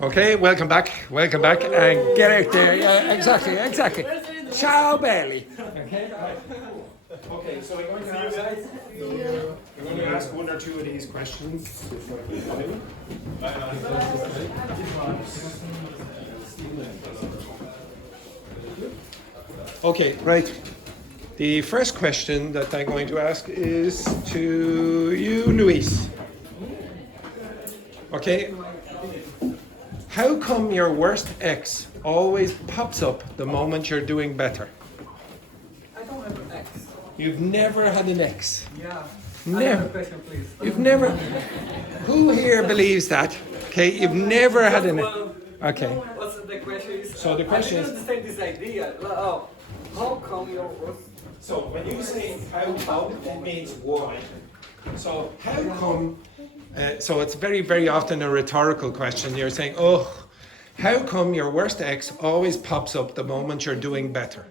Okay, welcome back, and get out there. Yeah, exactly. Ciao, Bailey. Okay, okay. So I'm going to ask one or two of these questions. Okay, right. The first question that I'm going to ask is to you, Luis. Okay. How come your worst ex always pops up the moment you're doing better? I don't have an ex. You've never had an ex? Yeah. Never. Another question, please. You've never... Who here believes that? Okay, you've never had an ex. Okay. What's the question is? So the question I is... didn't understand this idea. Oh, how come your worst? So when you say how come, it means why. So how come... so it's very, very often a rhetorical question. You're saying, oh, how come your worst ex always pops up the moment you're doing better?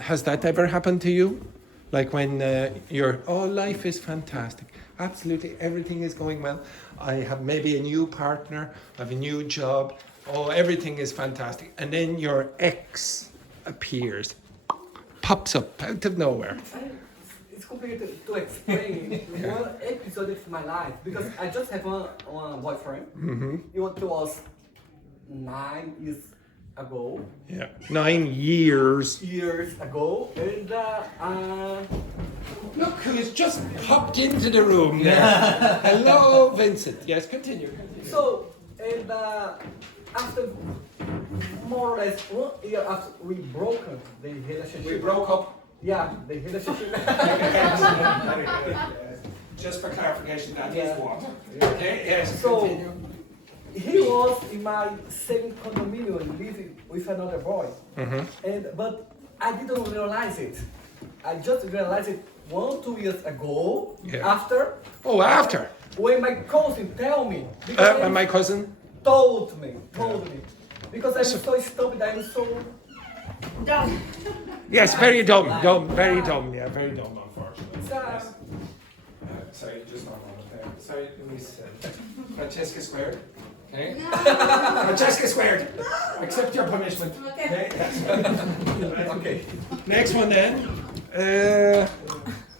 Has that ever happened to you? Like when life is fantastic. Absolutely, everything is going well. I have maybe a new partner, I have a new job. Oh, everything is fantastic. And then your ex appears, pops up out of nowhere. It's complicated to explain one episode of my life because I just have one boyfriend. Mm-hmm. It was 9 years ago. Yeah, 9 years. Years ago, and Look who's just popped into the room there. Hello, Vincent. Yes, continue. so and after more or less 1 year after we broke up the relationship. We broke up. Yeah, the relationship. Just for clarification, that Yeah. is what? Okay, yes, So- continue. He was in my same condominium living with another boy. Mm-hmm. But I didn't realize it. I just realized it 2 years ago. Yeah. After Oh, after? when my cousin tell me And my cousin? told me because I'm so stupid. I'm so dumb. Yes, very dumb, very dumb, unfortunately. It's, Yes. Sorry, just one moment there. Sorry, Luis. Francesca squared. Okay? Francesca squared. Accept your punishment. Okay? Okay. Next one then.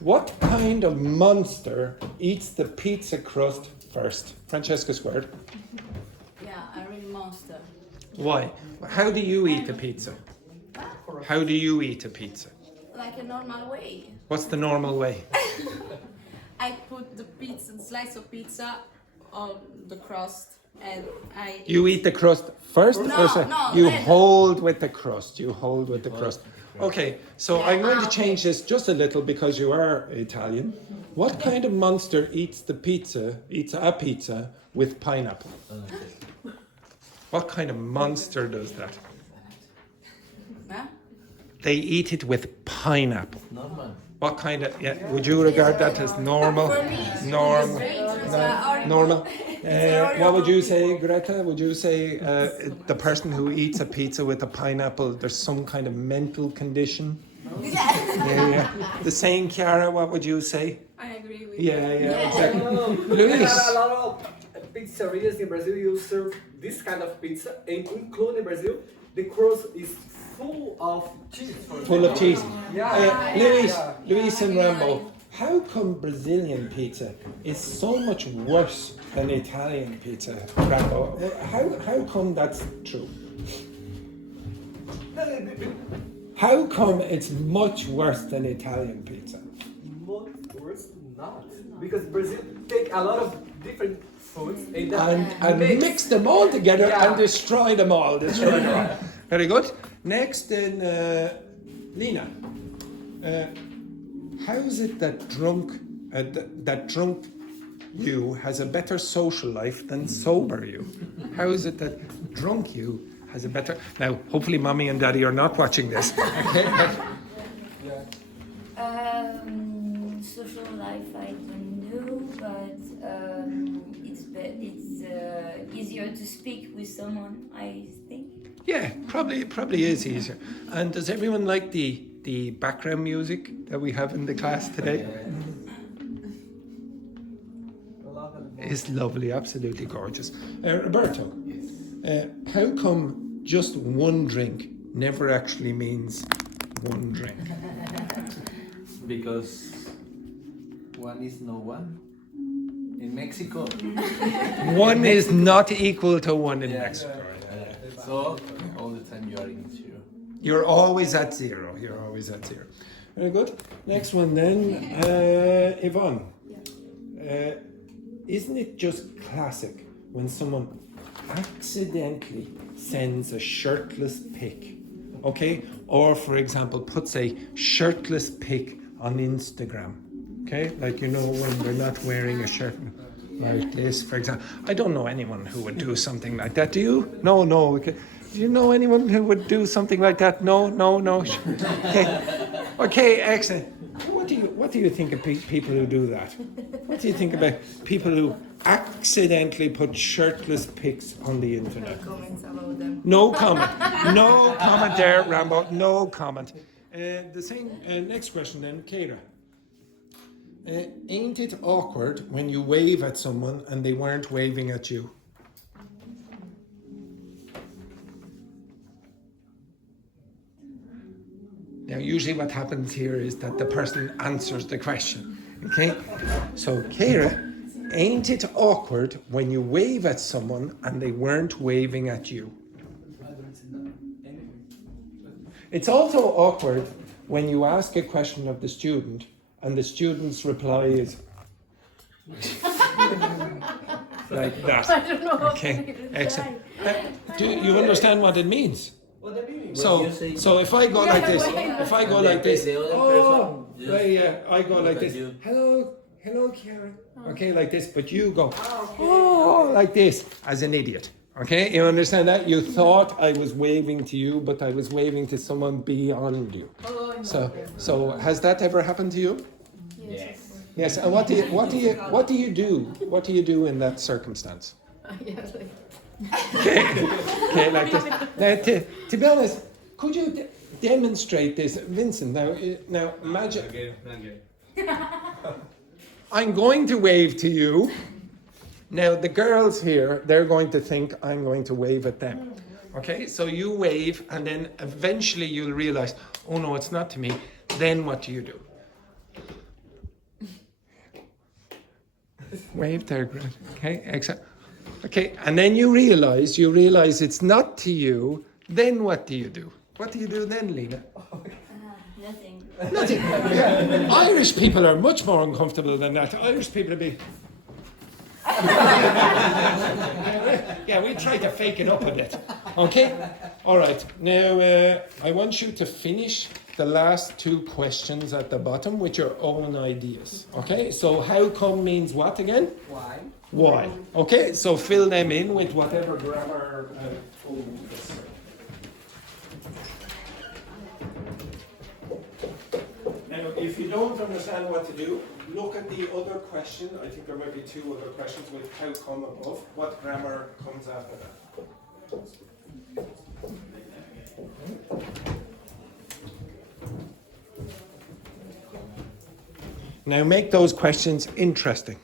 What kind of monster eats the pizza crust first? Francesca squared. Yeah, a real monster. Why? How do you eat a pizza? How do you eat a pizza? Like a normal way. What's the normal way? I put the slice of pizza on the crust and I You eat the crust first? No, or so- no, You then- hold with the crust. Okay, so I'm going to change this just a little because you are Italian. What kind of monster eats a pizza with pineapple? What kind of monster does that? Huh? They eat it with pineapple. Normal. What kind of, would you regard that as normal? For me, it's Normal. strange. It's horrible. Normal. It's What would you horrible. say, Greta? Would you say the person who eats a pizza with a pineapple, there's some kind of mental condition? Yeah. The same, Chiara, what would you say? I agree with Yeah, exactly. There Luis. are a lot of pizzerias in Brazil. You serve this kind of pizza, and including Brazil, the crust is full of cheese. Full of cheese. Yeah. Luis and Rambo, how come Brazilian pizza is so much worse than Italian pizza, Rambo? How come that's true? How come it's much worse than Italian pizza? Much worse not, because Brazil take a lot of different foods And mix them all together Yeah. and destroy them all. Very good. Next, then, Lena. How is it that drunk you has a better social life than sober you? How is it that drunk you has a better... Now, hopefully mommy and daddy are not watching this. Okay? Social life, I don't know, but it's easier to speak with someone, I think. Yeah, probably is easier. And does everyone like the background music that we have in the class today? It's lovely, absolutely gorgeous. Roberto, How come just one drink never actually means one drink? Because one is no one. In Mexico. One is not equal to one in Yeah. Mexico. So all the time you are in zero. You're always at zero. You're always at zero. Very good. Next one then, Yvonne. Isn't it just classic when someone accidentally sends a shirtless pic, okay? Or for example, puts a shirtless pic on Instagram, okay? Like, you know, when they're not wearing a shirt like this, for example. I don't know anyone who would do something like that. Do you? No. Okay. Do you know anyone who would do something like that? No. Okay, excellent. What do you think of people who do that? What do you think about people who accidentally put shirtless pics on the internet? Comments about them. No comment. No comment there, Rambo. No comment. The same. Next question then, Keira. Ain't it awkward when you wave at someone and they weren't waving at you? Now, usually what happens here is that the person answers the question, okay? So, Keira, ain't it awkward when you wave at someone and they weren't waving at you? It's also awkward when you ask a question of the student and the student's reply is like that. I don't know. Okay, excellent. Do you understand what it means? What do you mean? So if I go like this, if I go like this, The other oh, person well, yeah, I go like look this. at you. Hello, Karen. Okay, like this, but you go, oh, like this, as an idiot. Okay, you understand that? You thought I was waving to you, but I was waving to someone beyond you. Oh, no. So has that ever happened to you? Yes. Yes. And what do you do? What do you do in that circumstance? Yes, like, Okay, like this. Now, to be honest, could you demonstrate this, Vincent? Now imagine. I'm going to wave to you. Now the girls here, they're going to think I'm going to wave at them. Okay, so you wave, and then eventually you'll realize, oh no, it's not to me. Then what do you do? Wave there, Grant. Okay, excellent. Okay, and then you realize it's not to you. Then what do you do? What do you do then, Lena? Nothing. Nothing. Yeah. Irish people are much more uncomfortable than that. Irish people be. Yeah, we try to fake it up a bit. Okay? All right. Now, I want you to finish the last two questions at the bottom with your own ideas. Okay? So, how come means what again? Why? Why? Okay? So, fill them in with whatever grammar tool is. Now, if you don't understand what to do, look at the other question. I think there might be two other questions with how come above. What grammar comes after that? Now make those questions interesting.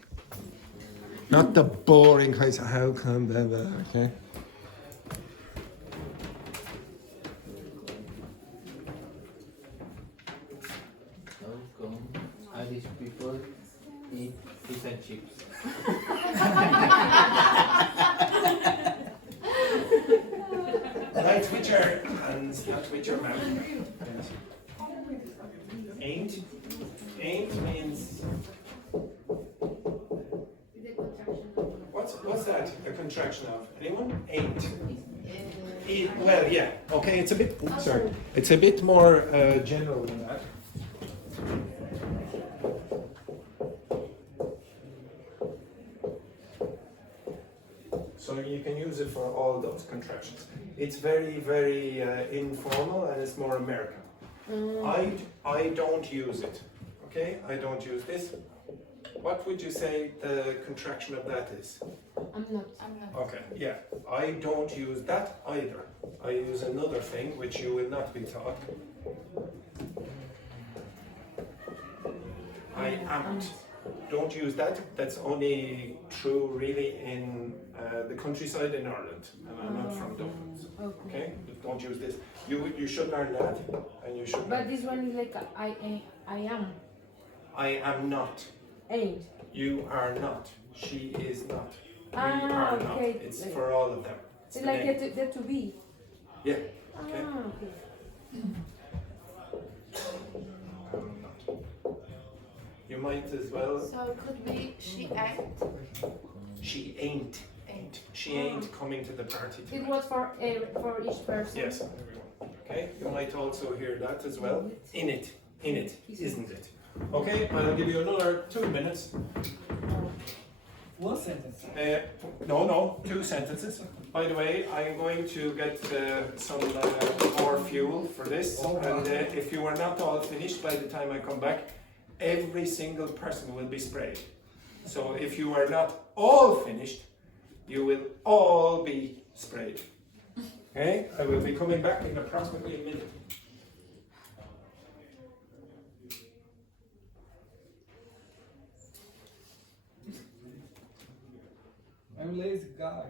Not the boring kinds of how come, blah, blah, okay? How come Irish people eat fish and chips? Right with your hands, not with your mouth. Yes. Ain't. Ain't means. What's that? A contraction of? Anyone? Ain't. Well, yeah. Okay, it's a bit. Sorry, it's a bit more general than that. So you can use it for all those contractions. It's very, very informal and it's more American. I don't use it. Okay, I don't use this. What would you say the contraction of that is? I'm not. Okay, yeah. I don't use that either. I use another thing which you will not be taught. I am't. don't use that. That's only true really in the countryside in Ireland, and I'm not from Dublin. Okay, don't use this. You should learn that, and you should. But this one is like I am. I am not. Ain't. You are not. She is not. We Ah, are not. okay. It's for all of them. It's It's the like name. get to be. Yeah. Okay. Ah, okay. I'm not. You might as well. So it could be she ain't. She ain't. She ain't coming to the party It tonight. was for each person. Yes, everyone. Okay, you might also hear that as well. In it, isn't it? Okay, I'll give you another 2 minutes. One sentence. No, 2 sentences. By the way, I'm going to get some more fuel for this, and if you are not all finished by the time I come back, every single person will be sprayed. So if you are not all finished, you will all be sprayed. Okay, I will be coming back in approximately a minute. I'm lazy guy.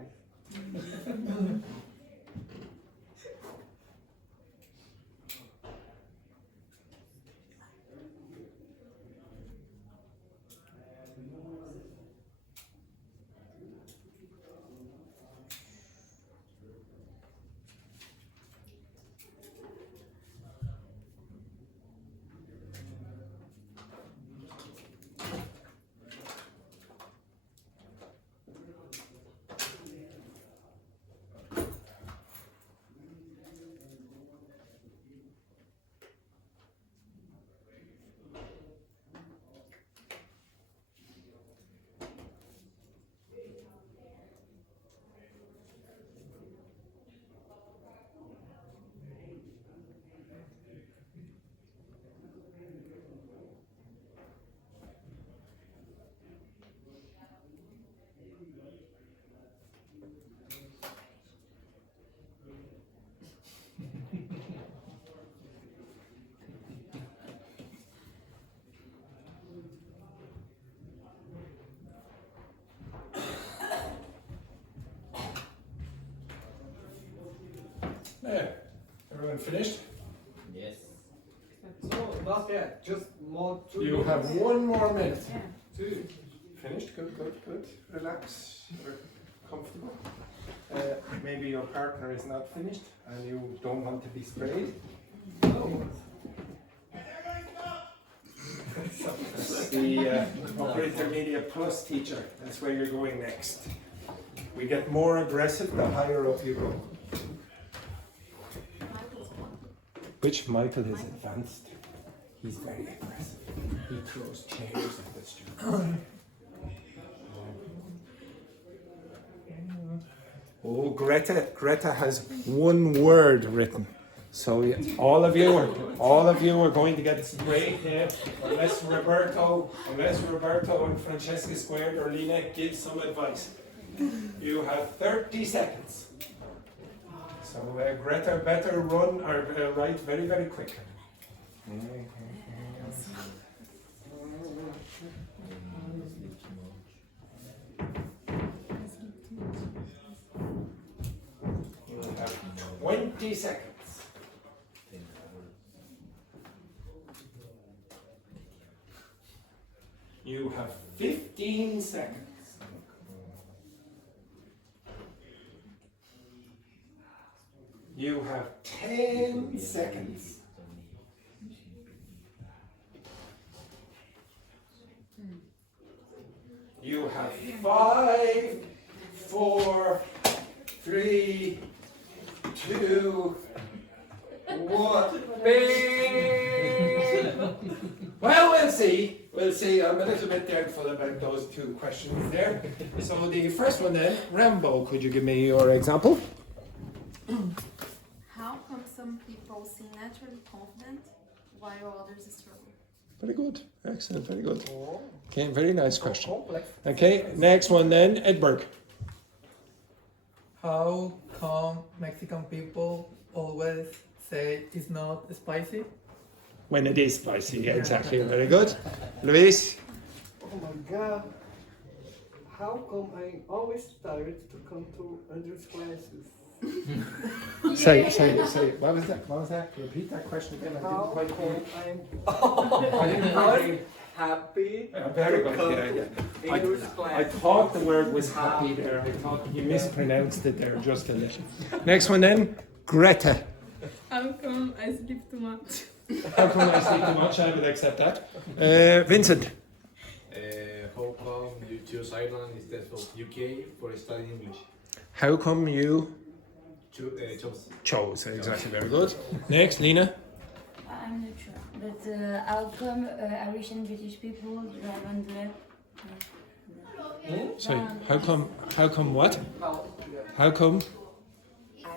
There, everyone finished? Yes. No, not yet. Just more 2 You minutes. have 1 more minute. Yeah. 2. Finished? Good. Relax. You're comfortable. Maybe your partner is not finished and you don't want to be sprayed. That's the Operator Media Plus teacher. That's where you're going next. We get more aggressive the higher up you go. Which Michael is advanced. He's very aggressive. He throws chairs at the students. Oh, Greta has 1 word written. So all of you are going to get sprayed here, unless Roberto and Francesca Squared or Lena give some advice. You have 30 seconds. So Greta better run or write very, very quick. You have 20 seconds. You have 15 seconds. You have 10 seconds. You have 5, 4, 3, 2, 1. Well, we'll see. We'll see. I'm a little bit doubtful about those 2 questions there. So the first one then, Rambo, could you give me your example? How come some people seem naturally confident while others struggle? Very good. Excellent. Very good. Okay, very nice question. Complex. Okay, next one then, Edberg. How come Mexican people always say it's not spicy? When it is spicy, yeah, exactly. Very good. Luis? Oh my god. How come I'm always tired to come to Andrew's classes? Say. What was that? Repeat that question again. I didn't How quite come hear. I'm I didn't quite always hear. happy Very to good. come Yeah. to Andrew's I classes? thought the word was happy there. I thought you mispronounced it there just a little. Next one then, Greta. How come I sleep too much? How come I sleep too much? I would accept that. Vincent. How come you choose Ireland instead of UK for studying English? How come you Chose. chose? Exactly. Very good. Next, Lena. I'm not sure. But how come Irish and British people drive on the Sorry. How come what? How come?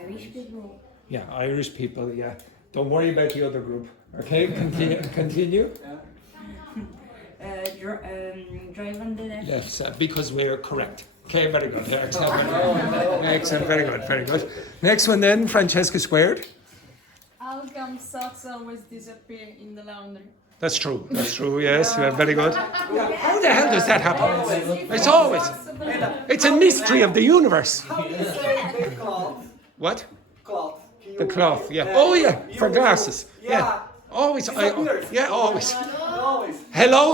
Irish people? Yeah, Irish people. Yeah. Don't worry about the other group. Okay. Continue. Drive on the left. Yes, because we are correct. Okay, very good. Yeah, excellent. Very good. Next one then, Francesca squared. How come socks always disappear in the laundry? That's true. Yes, very good. How the hell does that happen? It's always. It's a mystery of the universe. How do you say the cloth? What? Cloth. The cloth. Yeah. Oh yeah, for glasses. Yeah. Always. Disappears. Yeah, always. Always. Hello,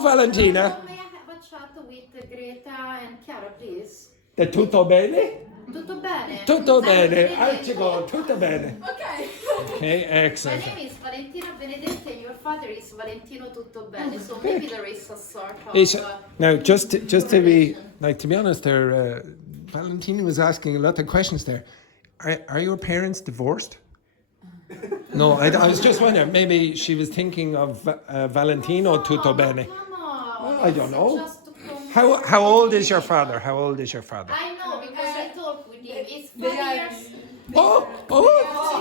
Valentina. May I have a chat with Greta and Chiara, please? The tutto bene? Tutto bene? Tutto bene. Archibald, tutto bene. Okay. Okay, My excellent. name is Valentina Benedetti and your father is Valentino Tutto bene, so maybe there is a sort of... Now, just to be like, to be honest, there, Valentina was asking a lot of questions there. Are your parents divorced? No, I was just wondering. Maybe she was thinking of Valentino Tutto bene. No, I don't know. just to come- How old is your father? I know because I talked with him. It's 5 years. Oh,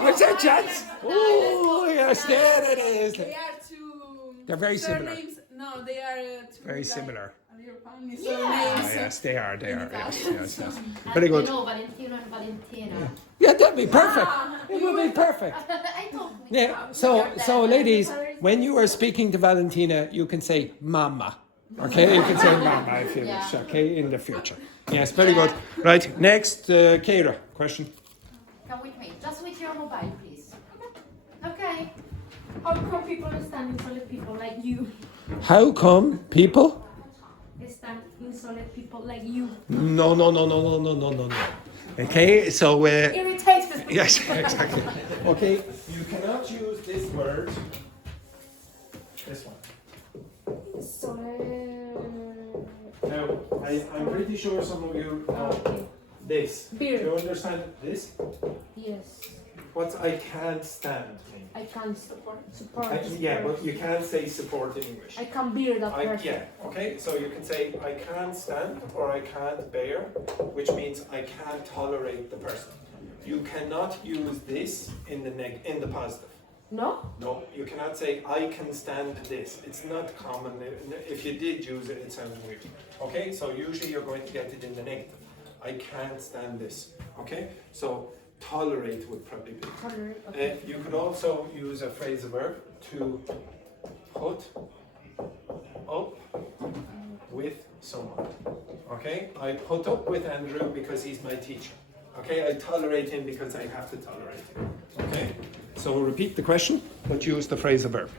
what's that, chance? Oh, yes, there it is. They are two. They're very similar. surnames. No, they are two. Very like, similar. a little funny Ah, surnames. yes, they are. Yes. And Very good. I know Valentino and Valentina. Yeah, that'd be perfect. It would be perfect. I talked with Yeah. them. So, ladies, when you are speaking to Valentina, you can say "mama." Okay, you can say "mama" if you wish. Okay, in the future. Yes, very good. Right. Next, Keira, question. Come with me. Just with your mobile, please. Okay. How come people stand insolent people like you? How come people? Stand insolent people like you. No. Okay, so Irritates me. yes, exactly. Okay, you cannot use this word. This one. Now, I'm pretty sure some of you know Okay. this. Beer. Do you understand this? Yes. What's I can't stand mean? I can't support. Yeah, but you can't say support in English. I can bear that person. Yeah, okay, so you can say I can't stand or I can't bear, which means I can't tolerate the person. You cannot use this in the positive. No? No, you cannot say I can stand this. It's not common. If you did use it, it sounds weird. Okay, so usually you're going to get it in the negative. I can't stand this. Okay, so tolerate would probably be. Tolerate, okay. You could also use a phrasal verb to put up with someone. Okay, I put up with Andrew because he's my teacher. Okay, I tolerate him because I have to tolerate him. Okay, so repeat the question, but use the phrasal verb.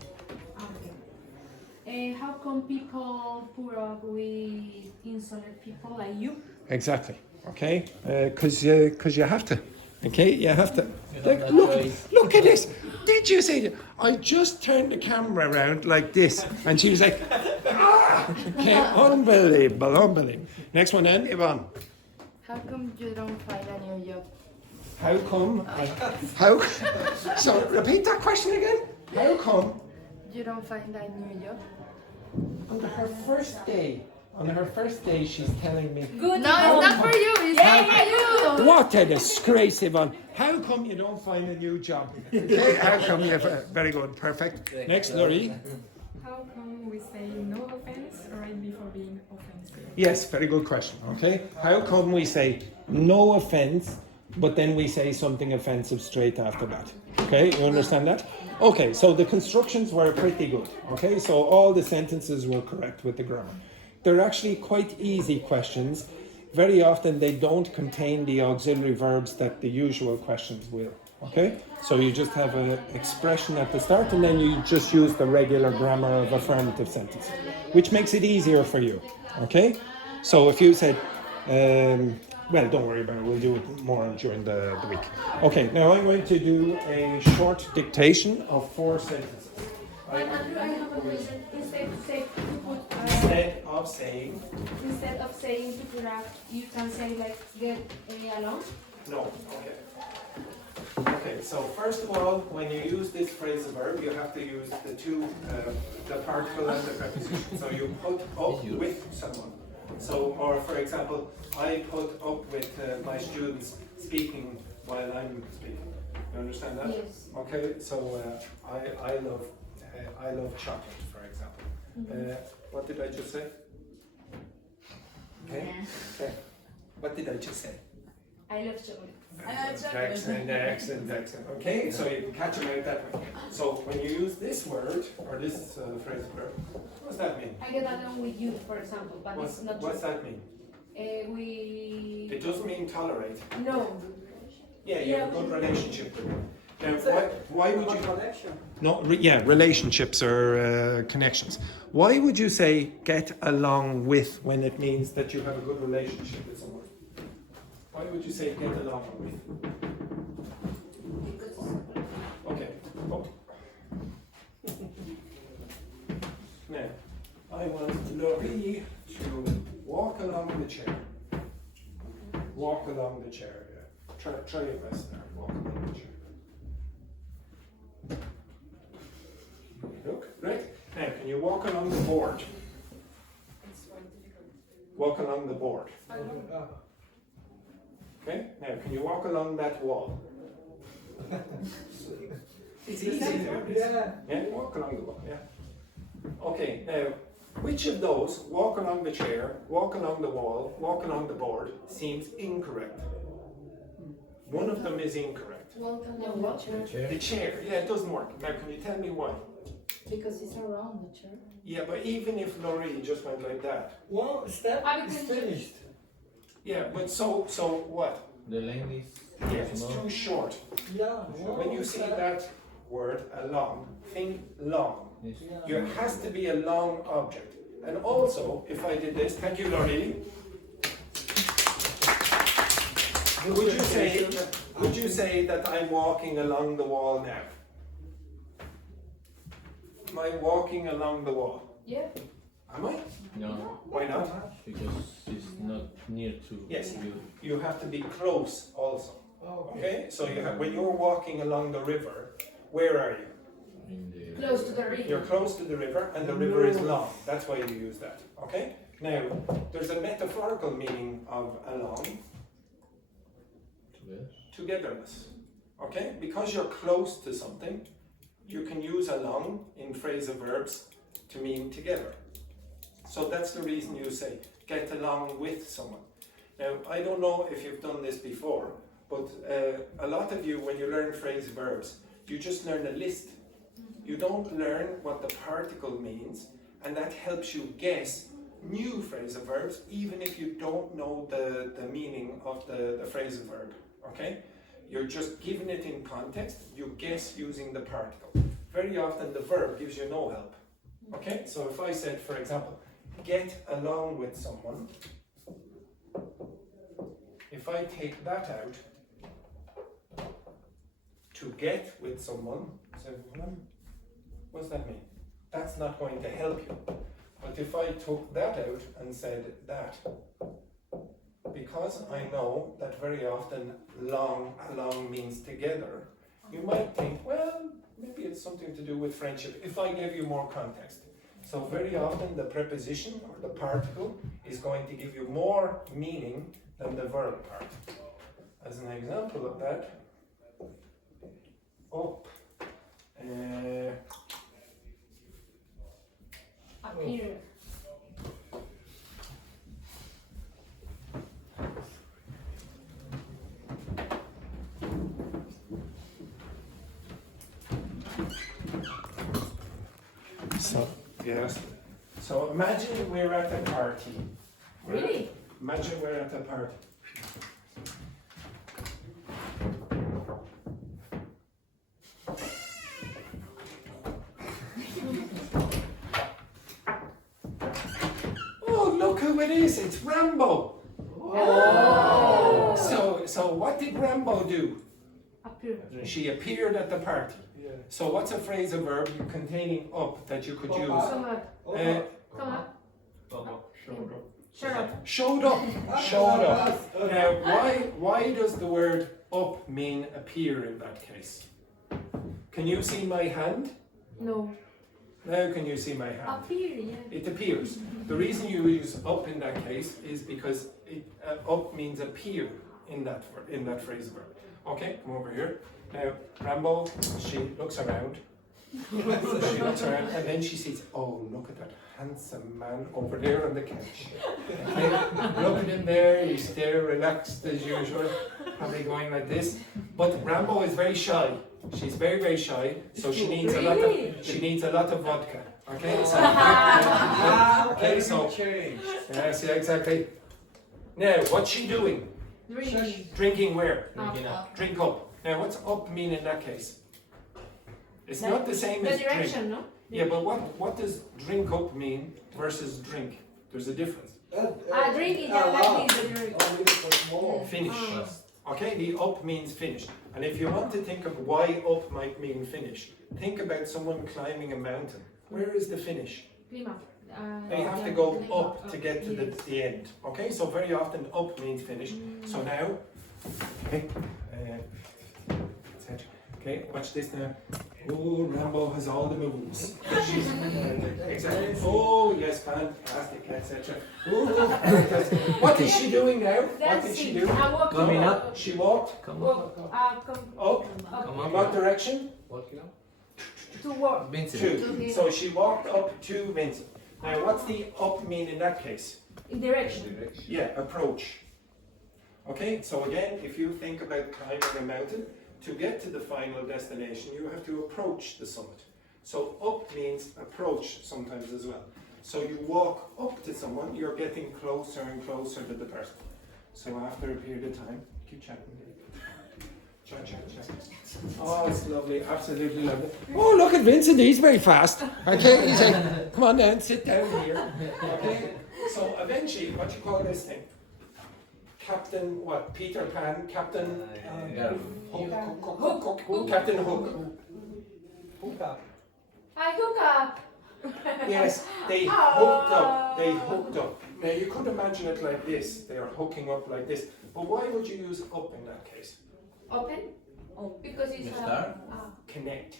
Okay. How come people put up with insolent people like you? Exactly. Okay, because you have to. Okay, you have to. Look at this. Did you see that? I just turned the camera around like this, and she was like, ah! Okay, unbelievable. Next one then, Yvonne. How come you don't find a new job? How come? How? So repeat that question again. How come? You don't find a new job? On her first day, she's telling me. Good. No, it's not for you. It's not for you. What a disgrace, Yvonne. How come you don't find a new job? Okay, how come you have very good, perfect. Next, Laurie. How come we say no offense right before being offensive? Yes, very good question. Okay, how come we say no offense but then we say something offensive straight after that. Okay, you understand that? Okay, so the constructions were pretty good. Okay, so all the sentences were correct with the grammar. They're actually quite easy questions. Very often they don't contain the auxiliary verbs that the usual questions will. Okay, so you just have an expression at the start and then you just use the regular grammar of affirmative sentences, which makes it easier for you. Okay, so if you said, well, don't worry about it, we'll do it more during the week. Okay, now I'm going to do a short dictation of 4 sentences. Andrew, I have a question. Instead of saying to put up, you can say like get along. No, okay. Okay, so first of all, when you use this phrasal verb, you have to use the particle and the preposition. So you put up with someone. So, or for example, I put up with my students speaking while I'm speaking. You understand that? Yes. Okay, so I love chocolate, for example. What did I just say? Okay. Okay. What did I just say? I love chocolate. Excellent. Okay, so you can catch them out that way. So when you use this word, or this phrasal verb, what does that mean? I get along with you, for example, but it's not What's true. that mean? We. It doesn't mean tolerate. No. Yeah, you have a good relationship with them. Now, So, why would you... Connection. No, relationships or connections. Why would you say get along with when it means that you have a good relationship with someone? Why would you say get along with? Okay. Oh. Now, I want Laurie to walk along the chair. Walk along the chair, yeah. Try your best there. Walk along the chair. Look, right? Now, can you walk along the board? Walk along the board. Okay, now can you walk along that wall? It's easy to do this. Yeah, walk along the wall, yeah. Okay, now, which of those, walk along the chair, walk along the wall, walk along the board, seems incorrect? One of them is incorrect. The chair, yeah, it doesn't work. Now, can you tell me why? Because it's around the chair. Yeah, but even if Laurie just went like that. One step is finished. Yeah, but so what? The length is Yeah, it's small. too short. Yeah. When you see that word along, think long. Yes. There has to be a long object. And also, if I did this, thank you, Laurie. Would you say that I'm walking along the wall now? Am I walking along the wall? Yeah. Am I? No, Why not? because it's not near to Yes. you. You have to be close also. Okay? So when you're walking along the river, where are you? In the Close to the river. You're close to the river and the river is long. That's why you use that. Okay? Now, there's a metaphorical meaning of along, togetherness. Okay? Because you're close to something, you can use along in phrasal verbs to mean together. So that's the reason you say get along with someone. Now, I don't know if you've done this before, but a lot of you, when you learn phrasal verbs, you just learn a list. You don't learn what the particle means, and that helps you guess new phrasal verbs, even if you don't know the meaning of the phrasal verb. Okay? You're just given it in context, you guess using the particle. Very often the verb gives you no help. Okay? So if I said, for example, get along with someone, if I take that out, to get with someone, so, what does that mean? That's not going to help you. But if I took that out and said that, because I know that very often along means together, you might think, well, maybe it's something to do with friendship, if I give you more context. So very often the preposition or the particle is going to give you more meaning than the verb part. As an example of that, up, Up here. So, yes. So imagine we're at a party. Really? Imagine we're at a party. Oh, look who it is! It's Rambo. So what did Rambo do? Appear. She appeared at the party. So what's a phrasal verb containing up that you could use? Come up. Uh, Come up. Shut up. showed up. Showed up. Now, why does the word up mean appear in that case? Can you see my hand? No. Now can you see my hand? Appear, yeah. It appears. The reason you use up in that case is because up means appear in that phrasal verb. Okay, come over here. Now, Rambo, she looks around. She looks around and then she sees, oh, look at that handsome man over there on the couch. Okay, look at him there, he's there relaxed as usual, probably going like this. But Rambo is very shy. She's very, very shy, so she needs a lot of vodka. Okay, so okay, so yes, yeah, exactly. Now, what's she doing? Drinking. Drinking where? Up. Drink up. Now, what's up mean in that case? It's not the same The as drink. direction, no? Yeah, but what does drink up mean versus drink? There's a difference. Drink is just like this, the direction. Finish. Okay, the up means finish. And if you want to think of why up might mean finish, think about someone climbing a mountain. Where is the finish? Clima. They have to go up to get to the end. Okay, so very often up means finish. So now, okay, watch this now. Oh, Rambo has all the moves. Exactly. Oh, yes, fantastic, etc. What is she doing now? What did she do? Coming up. She walked Come Walk. on. up. Come In on. what direction? Walking up. To work. Vincent. Two. So she walked up to Vincent. Now, what's the up mean in that case? In direction. Yeah, approach. Okay, so again, if you think about climbing a mountain, to get to the final destination, you have to approach the summit. So up means approach sometimes as well. So you walk up to someone, you're getting closer and closer to the person. So after a period of time, keep chatting. Chat. Oh, it's lovely, absolutely lovely. Oh, look at Vincent, he's very fast. Okay, he's like, come on down, sit down here. Okay, so eventually, what you call this thing? Captain, what? Peter Pan, Captain Hook, Captain Hook. I hook up. Yes, they hooked up. They hooked up. Now you could imagine it like this. They are hooking up like this. But why would you use up in that case? Open. Because it's Start. Connect.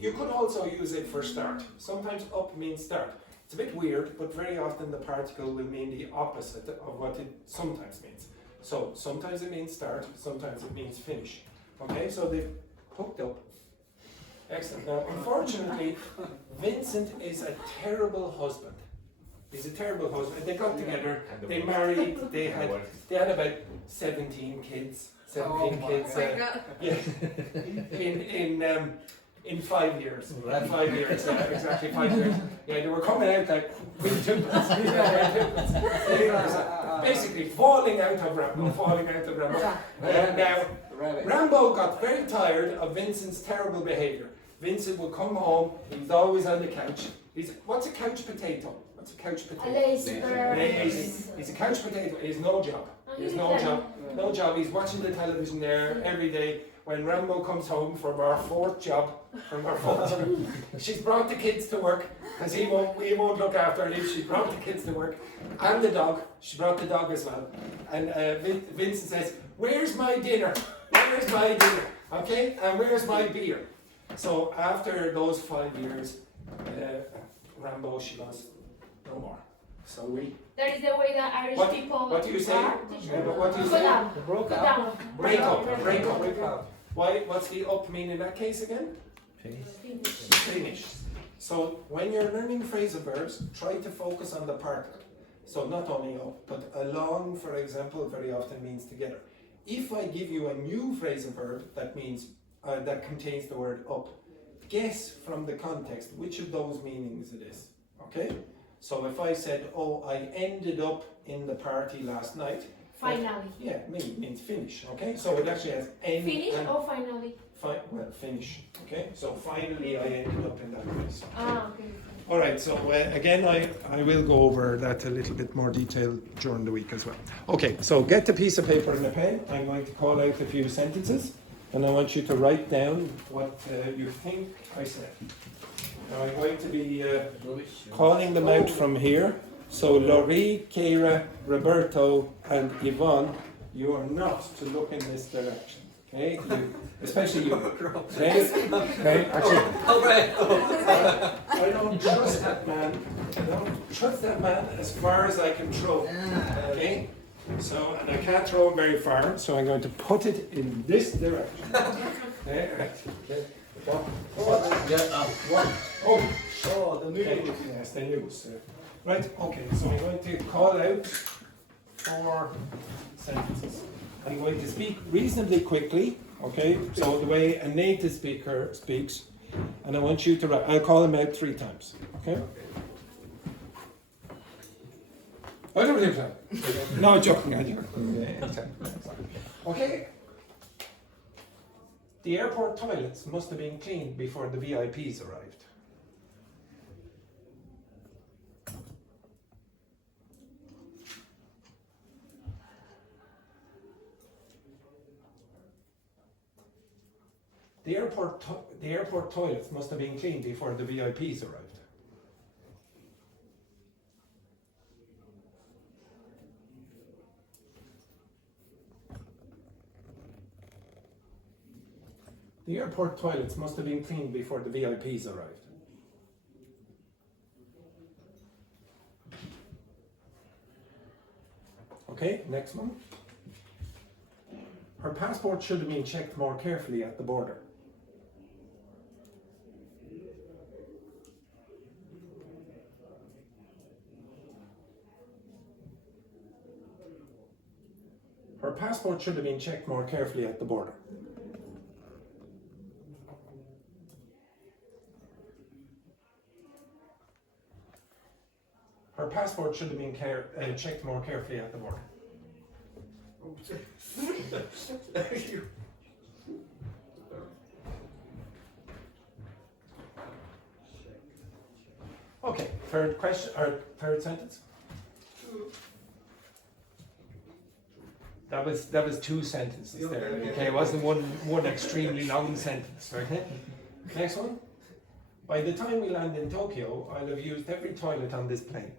You could also use it for start. Sometimes up means start. It's a bit weird, but very often the particle will mean the opposite of what it sometimes means. So sometimes it means start, sometimes it means finish. Okay, so they've hooked up. Excellent. Now, unfortunately, Vincent is a terrible husband. He's a terrible husband. They got together, they married, they had about 17 kids. 17 kids. Yeah. In 5 years. In 5 years, yeah, exactly 5 years. Yeah, they were coming out like quintuplets. Basically falling out of Rambo. Now, Rambo got very tired of Vincent's terrible behaviour. Vincent would come home, he's always on the couch. What's a couch potato? What's a couch potato? He's a couch potato, he has no job. He has no job. No job, he's watching the television there every day. When Rambo comes home from our fourth job, she's brought the kids to work because he won't look after her. She brought the kids to work and the dog. She brought the dog as well. And Vincent says, "Where's my dinner? Where's my dinner? Okay, and where's my beer?" So after those 5 years, Rambo, she goes, "No more." So That is the way that Irish people. What do you say? But what do you Go say? down. Broke Go up. down. Break up. Why? What's the up mean in that case again? Finish. So when you're learning phrasal verbs, try to focus on the particle. So not only up, but along, for example, very often means together. If I give you a new phrasal verb that means that contains the word up, guess from the context which of those meanings it is. Okay? So if I said, oh, I ended up in the party last night. Finally. Yeah, means finish. Okay? So it actually has end. Finish and or finally? well, finish. Okay? So finally I ended up in that place. Ah, okay. All right, so again, I will go over that a little bit more detail during the week as well. Okay, so get a piece of paper and a pen. I'm going to call out a few sentences, and I want you to write down what you think I said. Now I'm going to be calling them out from here. So Laurie, Keira, Roberto, and Yvonne, you are not to look in this direction. Okay, especially you. Okay, actually, I don't trust that man. I don't trust that man as far as I can throw. Okay, so and I can't throw it very far, so I'm going to put it in this direction. Okay, right. Okay. Oh, the news. Yes, the news. Right. Okay, so I'm going to call out 4 sentences. I'm going to speak reasonably quickly, okay? So the way a native speaker speaks, and I want you to write. I'll call them out 3 times, okay? No, joking. Okay. The airport toilets must have been cleaned before the VIPs arrived. The airport toilets must have been cleaned before the VIPs arrived. The airport toilets must have been cleaned before the VIPs arrived. Okay, next one. Her passport should have been checked more carefully at the border. Her passport should have been checked more carefully at the border. Her passport should have been checked more carefully at the border. Okay, third question or third sentence. That was 2 sentences there. Okay, it wasn't one extremely long sentence. Okay. Next one. By the time we land in Tokyo, I'll have used every toilet on this plane.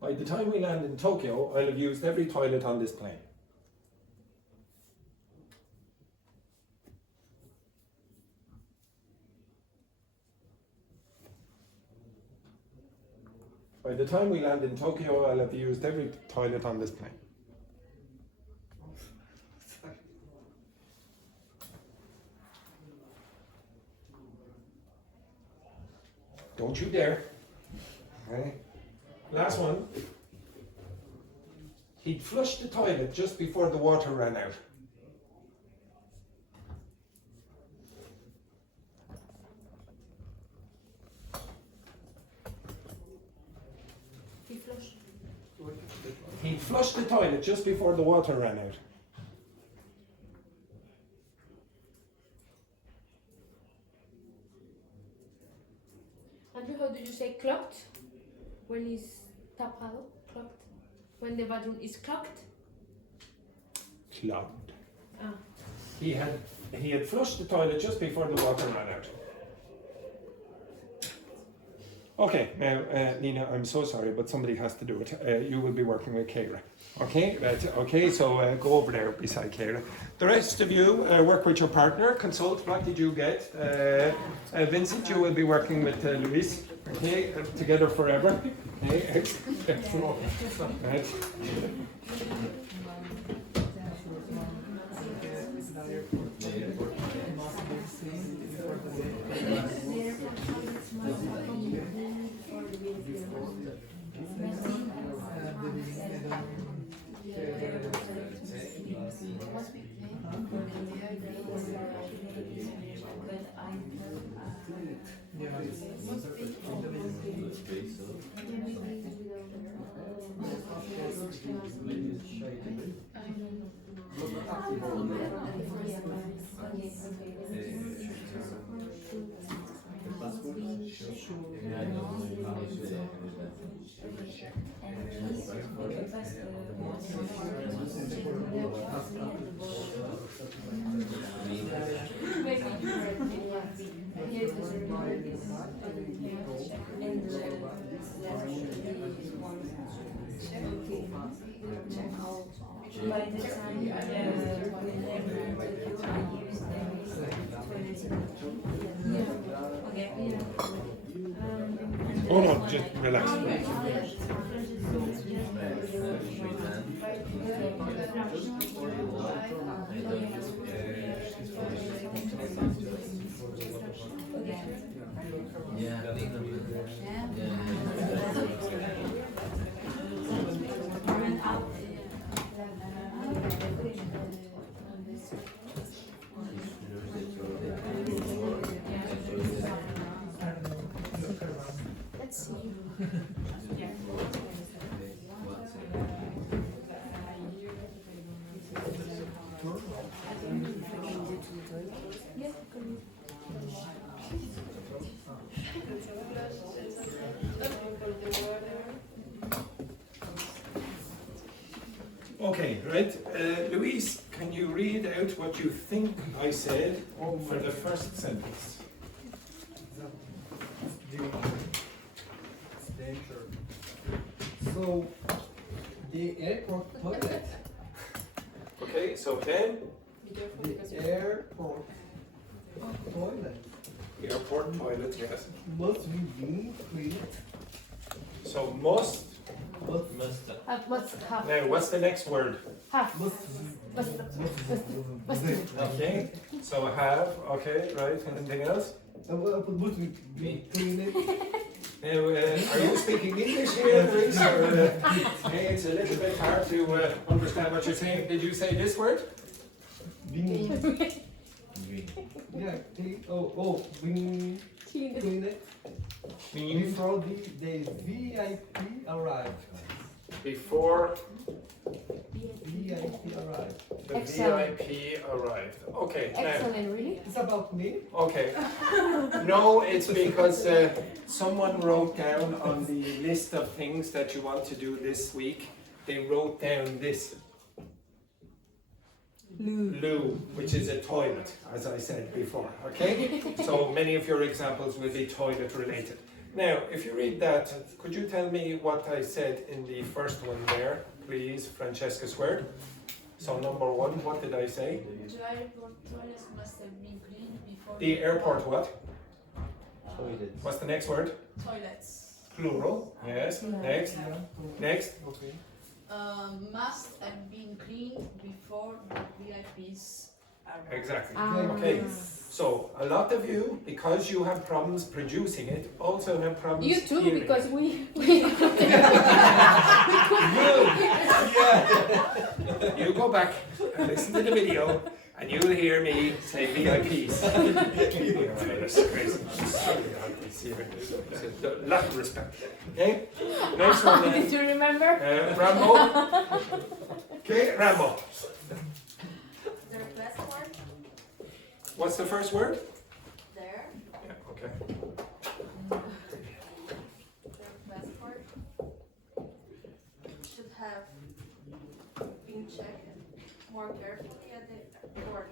By the time we land in Tokyo, I'll have used every toilet on this plane. By the time we land in Tokyo, I'll have used every toilet on this plane. Don't you dare. Okay. Last one. He'd flushed the toilet just before the water ran out. He'd flushed the toilet just before the water ran out. Andrew, how did you say clocked? When it's tapado? Clocked? When the bathroom is clocked? Clogged. Ah. He had flushed the toilet just before the water ran out. Okay, now Nina, I'm so sorry, but somebody has to do it. You will be working with Keira. Okay, right. Okay, so go over there beside Keira. The rest of you work with your partner. Consult. What did you get? Vincent, you will be working with Luis. Okay, together forever. Okay, excellent. Right. By the time okay. Hold on, just relax. Let's see. Okay, right. Louise, can you read out what you think I said for the first sentence? So, the airport toilet. Okay, so then, The airport toilet airport toilet, yes. must be being cleaned. So must. Must have. Now, what's the next word? Have. Okay, so have, okay, right, anything else? Must be cleaned. Now, are you speaking English here, Louise? Or, hey, it's a little bit hard to understand what you're saying. Did you say this word? Being, yeah, being cleaned before the VIP arrived. Before VIP arrived. the Excellent. VIP arrived. Okay, now. Excellent, really? It's about me. Okay. No, it's because someone wrote down on the list of things that you want to do this week, they wrote down this. Loo, which is a toilet, as I said before, okay? So many of your examples will be toilet related. Now, if you read that, could you tell me what I said in the first one there, please, Francesca Squared? So number one, what did I say? The airport toilets must have been cleaned before. The airport what? Toilet. What's the next word? Toilets. Plural, yes. Next, next. Okay. Must have been cleaned before the VIPs arrived. Exactly. Ah. Okay. So a lot of you, because you have problems producing it, also have problems You too, hearing because it. we You go back and listen to the video, and you'll hear me say VIPs. That's crazy. VIPs here. It's a lot of respect. Okay. Next one then. Did you remember? Rambo. Okay, Rambo. The request word What's the first word? there. Yeah. Okay. The request word should have been checked more carefully at the border.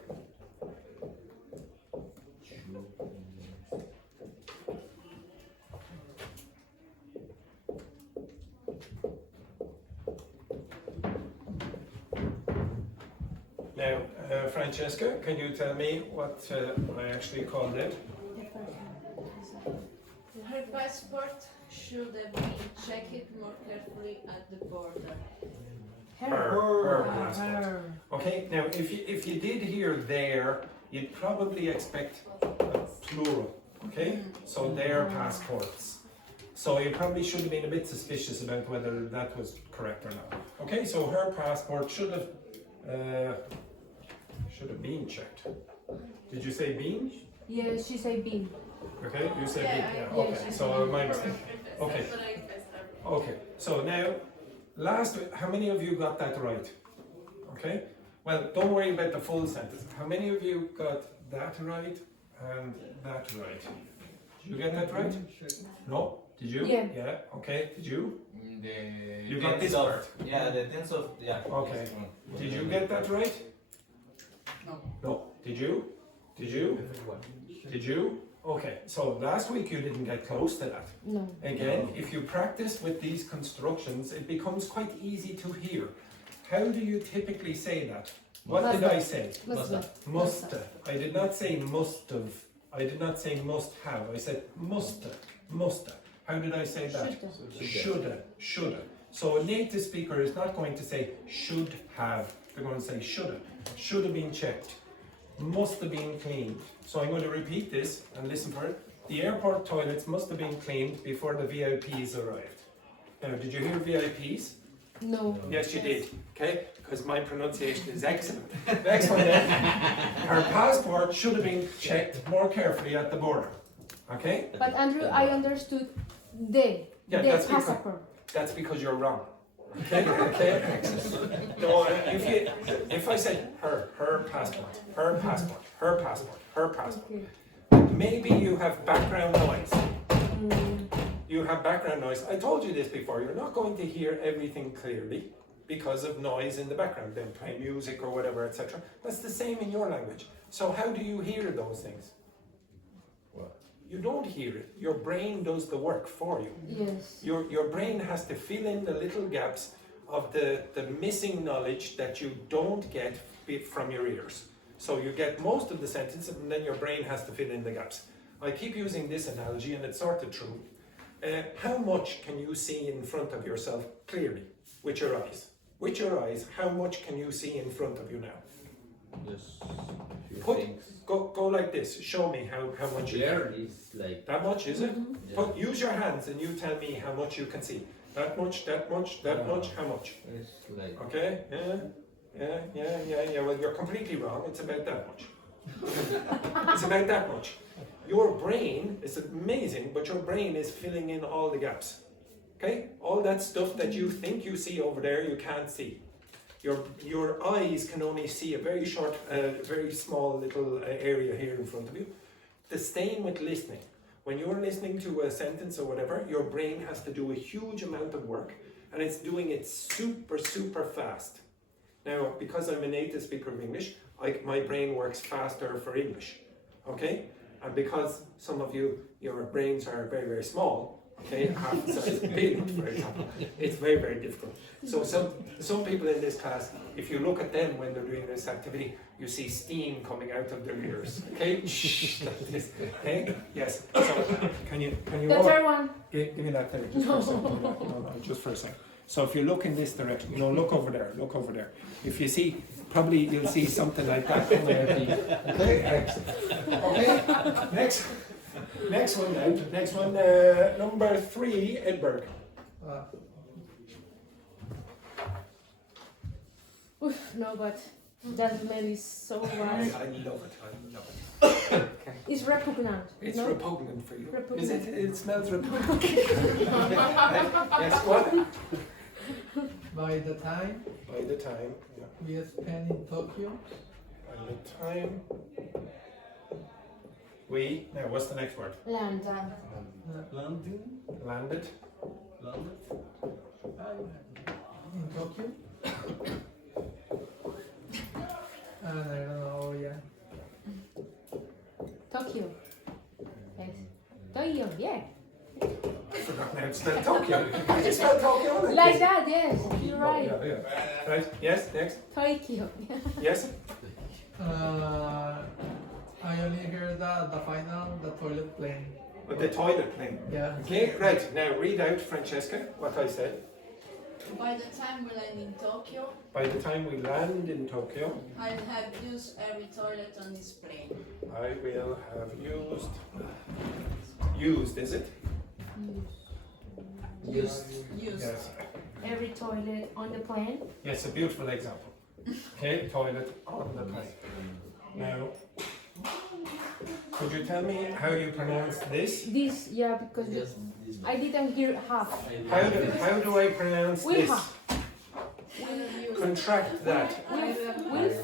Now, Francesca, can you tell me what I actually called it? Her passport should have been checked more carefully at the border. Her passport. Okay, now if you did hear there, you'd probably expect a plural, okay? So their passports. So you probably should have been a bit suspicious about whether that was correct or not. Okay, so her passport should have been checked. Did you say been? Yeah, she say bin. Okay, you said Yeah, B. Yeah, yeah, okay. she So my mistake. Okay. But I guessed everything. Okay. So now, last week, how many of you got that right? Okay. Well, don't worry about the full sentence. How many of you got that right and that right? Did you get that right? No. Did you? Yeah. Yeah. Okay. Did you? The You got this tense of, part. yeah, the tense of, yeah. Okay. Did you get that right? No. No. Did you? Did you? Did you? Okay. So last week you didn't get close to that. No. Again, if you practice with these constructions, it becomes quite easy to hear. How do you typically say that? What did I say? Must. I did not say must have. I did not say must have. I said must. Must. How did I say that? Shoulda. Shoulda. So a native speaker is not going to say should have. They're going to say shoulda. Should have been checked. Must have been cleaned. So I'm going to repeat this and listen for it. The airport toilets must have been cleaned before the VIPs arrived. Now, did you hear VIPs? No. Yes, you did. Okay, because my pronunciation is excellent. Next one then. Her passport should have been checked more carefully at the border. Okay? But Andrew, I understood the that's passport. That's because you're wrong. Okay? Okay? Excellent. No, if I said her passport, her passport, her passport, her passport, maybe you have background noise. You have background noise. I told you this before. You're not going to hear everything clearly because of noise in the background, then playing music or whatever, etc. That's the same in your language. So how do you hear those things? You don't hear it. Your brain does the work for you. Yes. Your brain has to fill in the little gaps of the missing knowledge that you don't get from your ears. So you get most of the sentence and then your brain has to fill in the gaps. I keep using this analogy and it's sort of true. How much can you see in front of yourself clearly with your eyes? With your eyes, how much can you see in front of you now? Just a few things. Go like this. Show me how much you There can. is like That much, is it? Yeah. Use your hands and you tell me how much you can see. That much, that much, that much, how much? it's like Okay? Yeah. Well, you're completely wrong. It's about that much. It's about that much. Your brain is amazing, but your brain is filling in all the gaps. Okay? All that stuff that you think you see over there, you can't see. Your eyes can only see a very short, very small little area here in front of you. The same with listening. When you're listening to a sentence or whatever, your brain has to do a huge amount of work, and it's doing it super, super fast. Now, because I'm a native speaker of English, my brain works faster for English, okay? And because some of you, your brains are very, very small, okay, half the size of peanut, for example, it's very, very difficult. So some people in this class, if you look at them when they're doing this activity, you see steam coming out of their ears, okay? Shh, like this, okay? Yes. So can you The walk? third one. Give me that there, just for a second. No, just for a second. So if you look in this direction, look over there, look over there. If you see, probably you'll see something like that coming out of you. Okay, excellent. Okay, next one now. Next one, number 3, Edberg. Oof, no, but that smell is so bad. I love it. It's repugnant. It's no? repugnant for you. Repugnant. Is it? It smells repugnant. Yes, what? By the time By the time, yeah. we spend in Tokyo, By the time now what's the next word? London. Landed. in Tokyo, and I don't know, yeah. Tokyo. Yes. Tokyo, yeah. I forgot now. It's spelled Tokyo. I just spelled Tokyo. Like that, yes. You're right. Yeah. Right. Yes. Next. Tokyo. Yes. I only heard the final, the toilet plane. But the toilet plane. Yeah. Okay. Right. Now read out, Francesca, what I said. By the time we land in Tokyo, By the time we land in Tokyo, I'll have used every toilet on this plane. I will have used. Is it? Used. Yes. Every toilet on the plane. Yes. A beautiful example. Okay. Toilet on the plane. Now. Could you tell me how you pronounce this? This, yeah, because I didn't hear half. How do I pronounce Will this? have. Contract that. Will.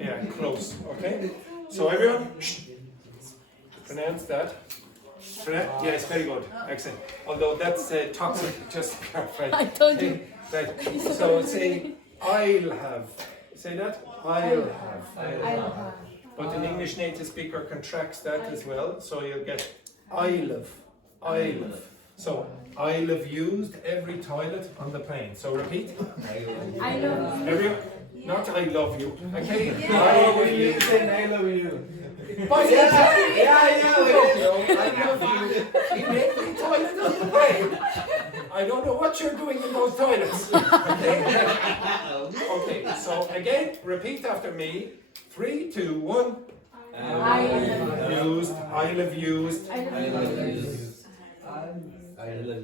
Yeah, close. Okay. So everyone, pronounce that. Yes, very good. Excellent. Although that's toxic, just perfect. I told you. Right. So say I'll have. Say that. I'll have. I'll have. But an English native speaker contracts that as well, so you'll get I'll have. I'll have. So I'll have used every toilet on the plane. So repeat. I love you. Everyone, not I love you. Okay. I will use it. I love you. But yeah, I love you. In every toilet on the plane. I don't know what you're doing in those toilets. Okay. Okay. So again, repeat after me. 3, 2, 1. I love Used. I'll have used. I love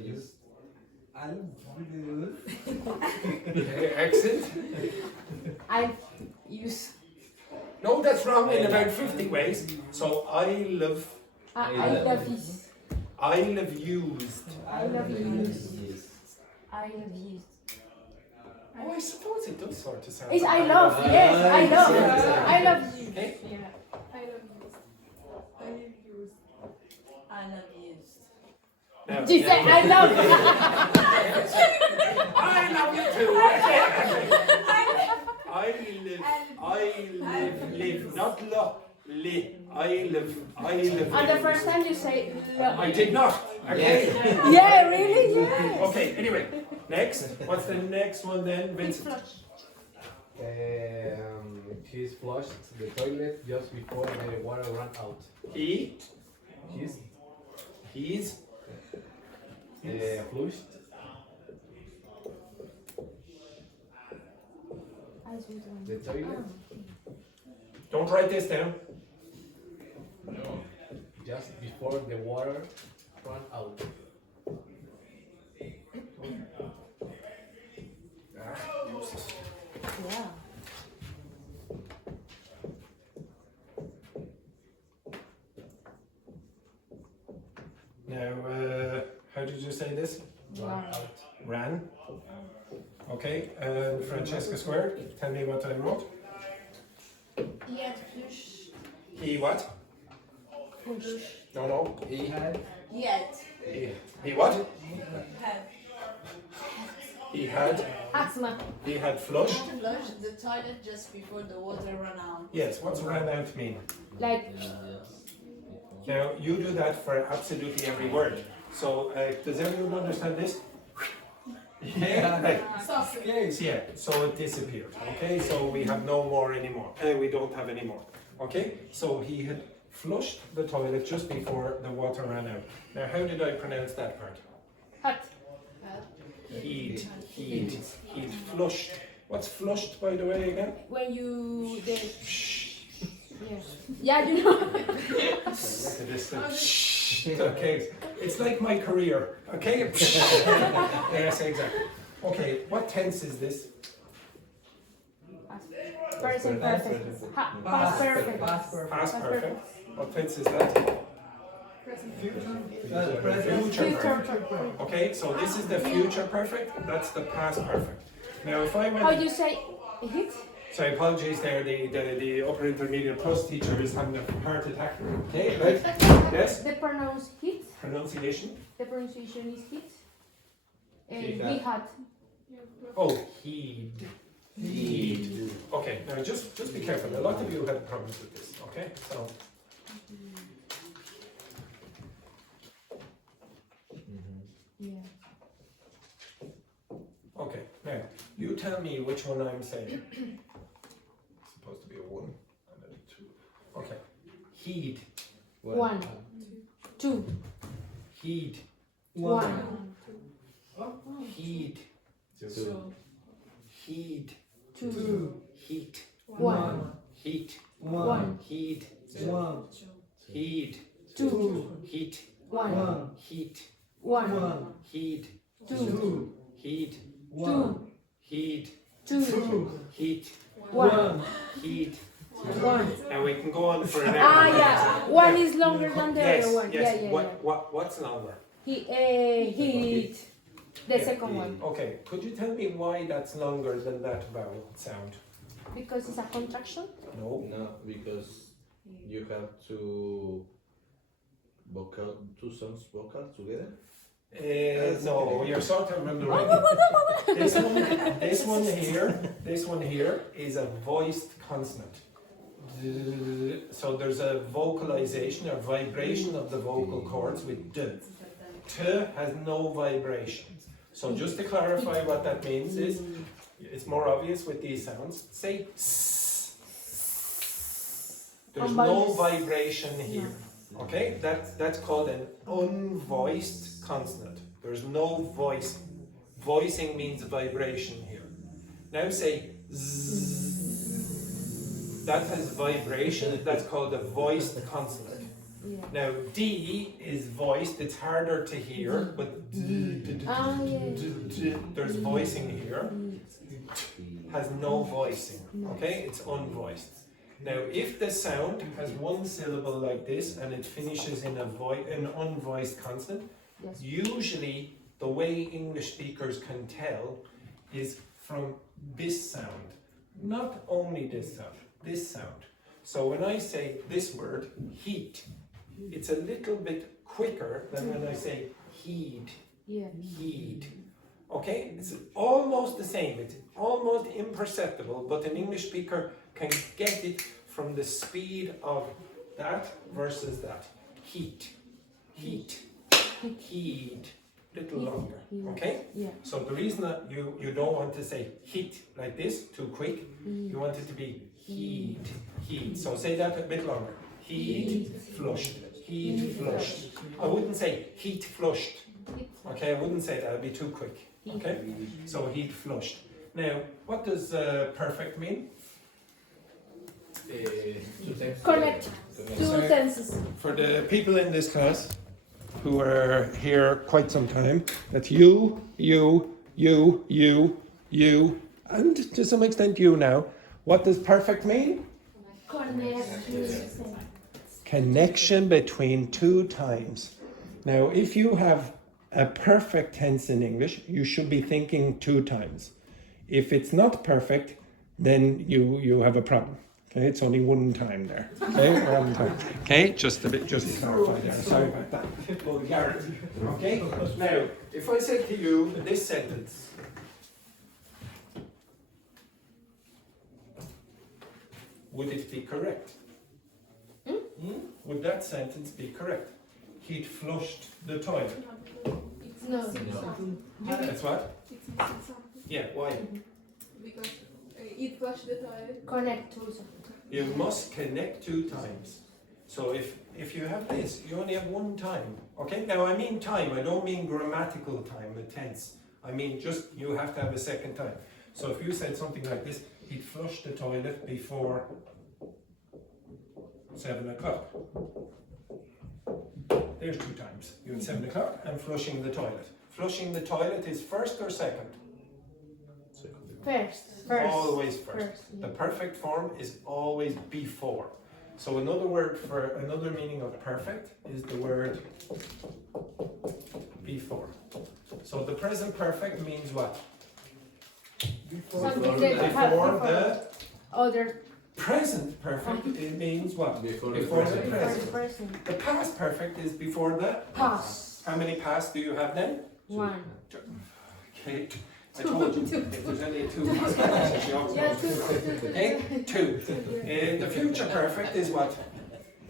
you. I love you. Okay, accent. I use. No, that's wrong in about 50 ways. So I love. I love you. I'll have used. I love you. Yes. I love you. Oh, I suppose it does sort of sound. It's I love. Yes, I love. I love you. Okay. I love you. I love you. Now, She said I love. I love you too. I live, not lo, li. I live. And the first time you say love. I did not. Okay. Yeah, really? Yes. Okay. Anyway, next. What's the next one then, Vincent? He's flushed the toilet just before the water ran out. He's Flushed the toilet Don't write this down. just before the water ran out. Yeah. Now, how did you say this? Ran out. Ran. Okay, and Francesca Square, tell me what I wrote. He had flush. He what? No. He had He had. He what? Had. Asthma. He had flushed. Flushed the toilet just before the water ran out. Yes, what's ran out mean? Like Now, you do that for absolutely every word. So, does everyone understand this? Yeah. Right. Sausage. Yeah, so it disappeared. Okay, so we have no more anymore. We don't have any more. Okay, so he had flushed the toilet just before the water ran out. Now, how did I pronounce that part? hot. He'd flushed. What's flushed, by the way, again? When you yeah, you know. Look at this thing. Okay, it's like my career. Okay. Yes, exactly. Okay, what tense is this? Present perfect. Past perfect. Past perfect. What tense is that? Future perfect. Okay, so this is the future perfect. That's the past perfect. Now, if I went. How do you say it? So apologies there, the upper intermediate plus teacher is having a heart attack. Okay, right? Yes? The pronounce hit. Pronunciation? The pronunciation is hit. He He had. Oh, he'd. Okay, now just be careful. A lot of you have problems with this, okay? So. Yeah. Okay, now, you tell me which one I'm saying. It's supposed to be a 1 and a 2. Okay. He'd. 1, 2, He'd. 1, He'd. 2, He'd. 2, Heat. 1, Heat. 1, He'd. One, He'd. 2, Heat. 1, Heat. 1, He'd. 2, He'd. 2, He'd. 2, Heat. 1, He'd. One. And we can go on for an hour. Ah, yeah. One is longer than the Yes, other one. yes. Yeah. What's longer? He. The second one. Okay, could you tell me why that's longer than that vowel sound? Because it's a contraction. No. No, because you have two songs vocal together. No, you're sort of on the right. This one here is a voiced consonant. So there's a vocalization or vibration of the vocal cords with d. T has no vibration. So just to clarify what that means is, it's more obvious with these sounds. Say s. There's no vibration here. Okay, that's called an unvoiced consonant. There's no voice. Voicing means vibration here. Now say z. That has vibration. That's called a voiced consonant. Now D is voiced. It's harder to hear, but there's voicing here. Has no voicing. Okay, it's unvoiced. Now, if the sound has one syllable like this and it finishes in an unvoiced consonant, usually the way English speakers can tell is from this sound. Not only this sound, this sound. So when I say this word, heat, it's a little bit quicker than when I say heed. Heed. Okay? It's almost the same. It's almost imperceptible, but an English speaker can get it from the speed of that versus that. Heat. Heat. Heed. Little longer. Okay? So the reason that you don't want to say heat like this too quick, you want it to be heed. Heed. So say that a bit longer. Heed flushed. Heat flushed. I wouldn't say heat flushed. Okay, I wouldn't say that. It'd be too quick. Okay? So heat flushed. Now, what does perfect mean? Correct. Two tenses. For the people in this class who are here quite some time, that's you, and to some extent you now. What does perfect mean? Connection between two times. Now, if you have a perfect tense in English, you should be thinking two times. If it's not perfect, then you have a problem. Okay, it's only one time there. Okay, one time. Okay, just to clarify there. Sorry about that. Vulgarity. Okay. Now, if I said to you this sentence, would it be correct? Would that sentence be correct? He'd flushed the toilet. No. That's what? Yeah, why? Because it flushed the toilet. Connect also. You must connect two times. So if you have this, you only have one time. Okay? Now I mean time, I don't mean grammatical time, the tense. I mean just you have to have a second time. So if you said something like this, he'd flushed the toilet before 7 o'clock. There's two times. You had 7 o'clock and flushing the toilet. Flushing the toilet is first or second? First. Always first. The perfect form is always before. So another word for another meaning of perfect is the word before. So the present perfect means what? Before the other. Present perfect it means what? Before the present. The past perfect is before the past. How many past do you have then? One. Okay. I told you, if there's only two past perfects, you always know. Okay, two. The future perfect is what?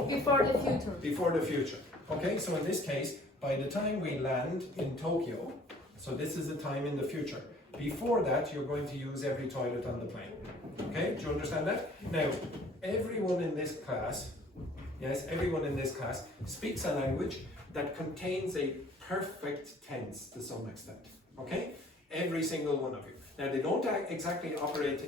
Before the future. Before the future. Okay, so in this case, by the time we land in Tokyo, so this is the time in the future. Before that, you're going to use every toilet on the plane. Okay, do you understand that? Now, everyone in this class, yes, everyone in this class speaks a language that contains a perfect tense to some extent. Okay? Every single one of you. Now, they don't exactly operate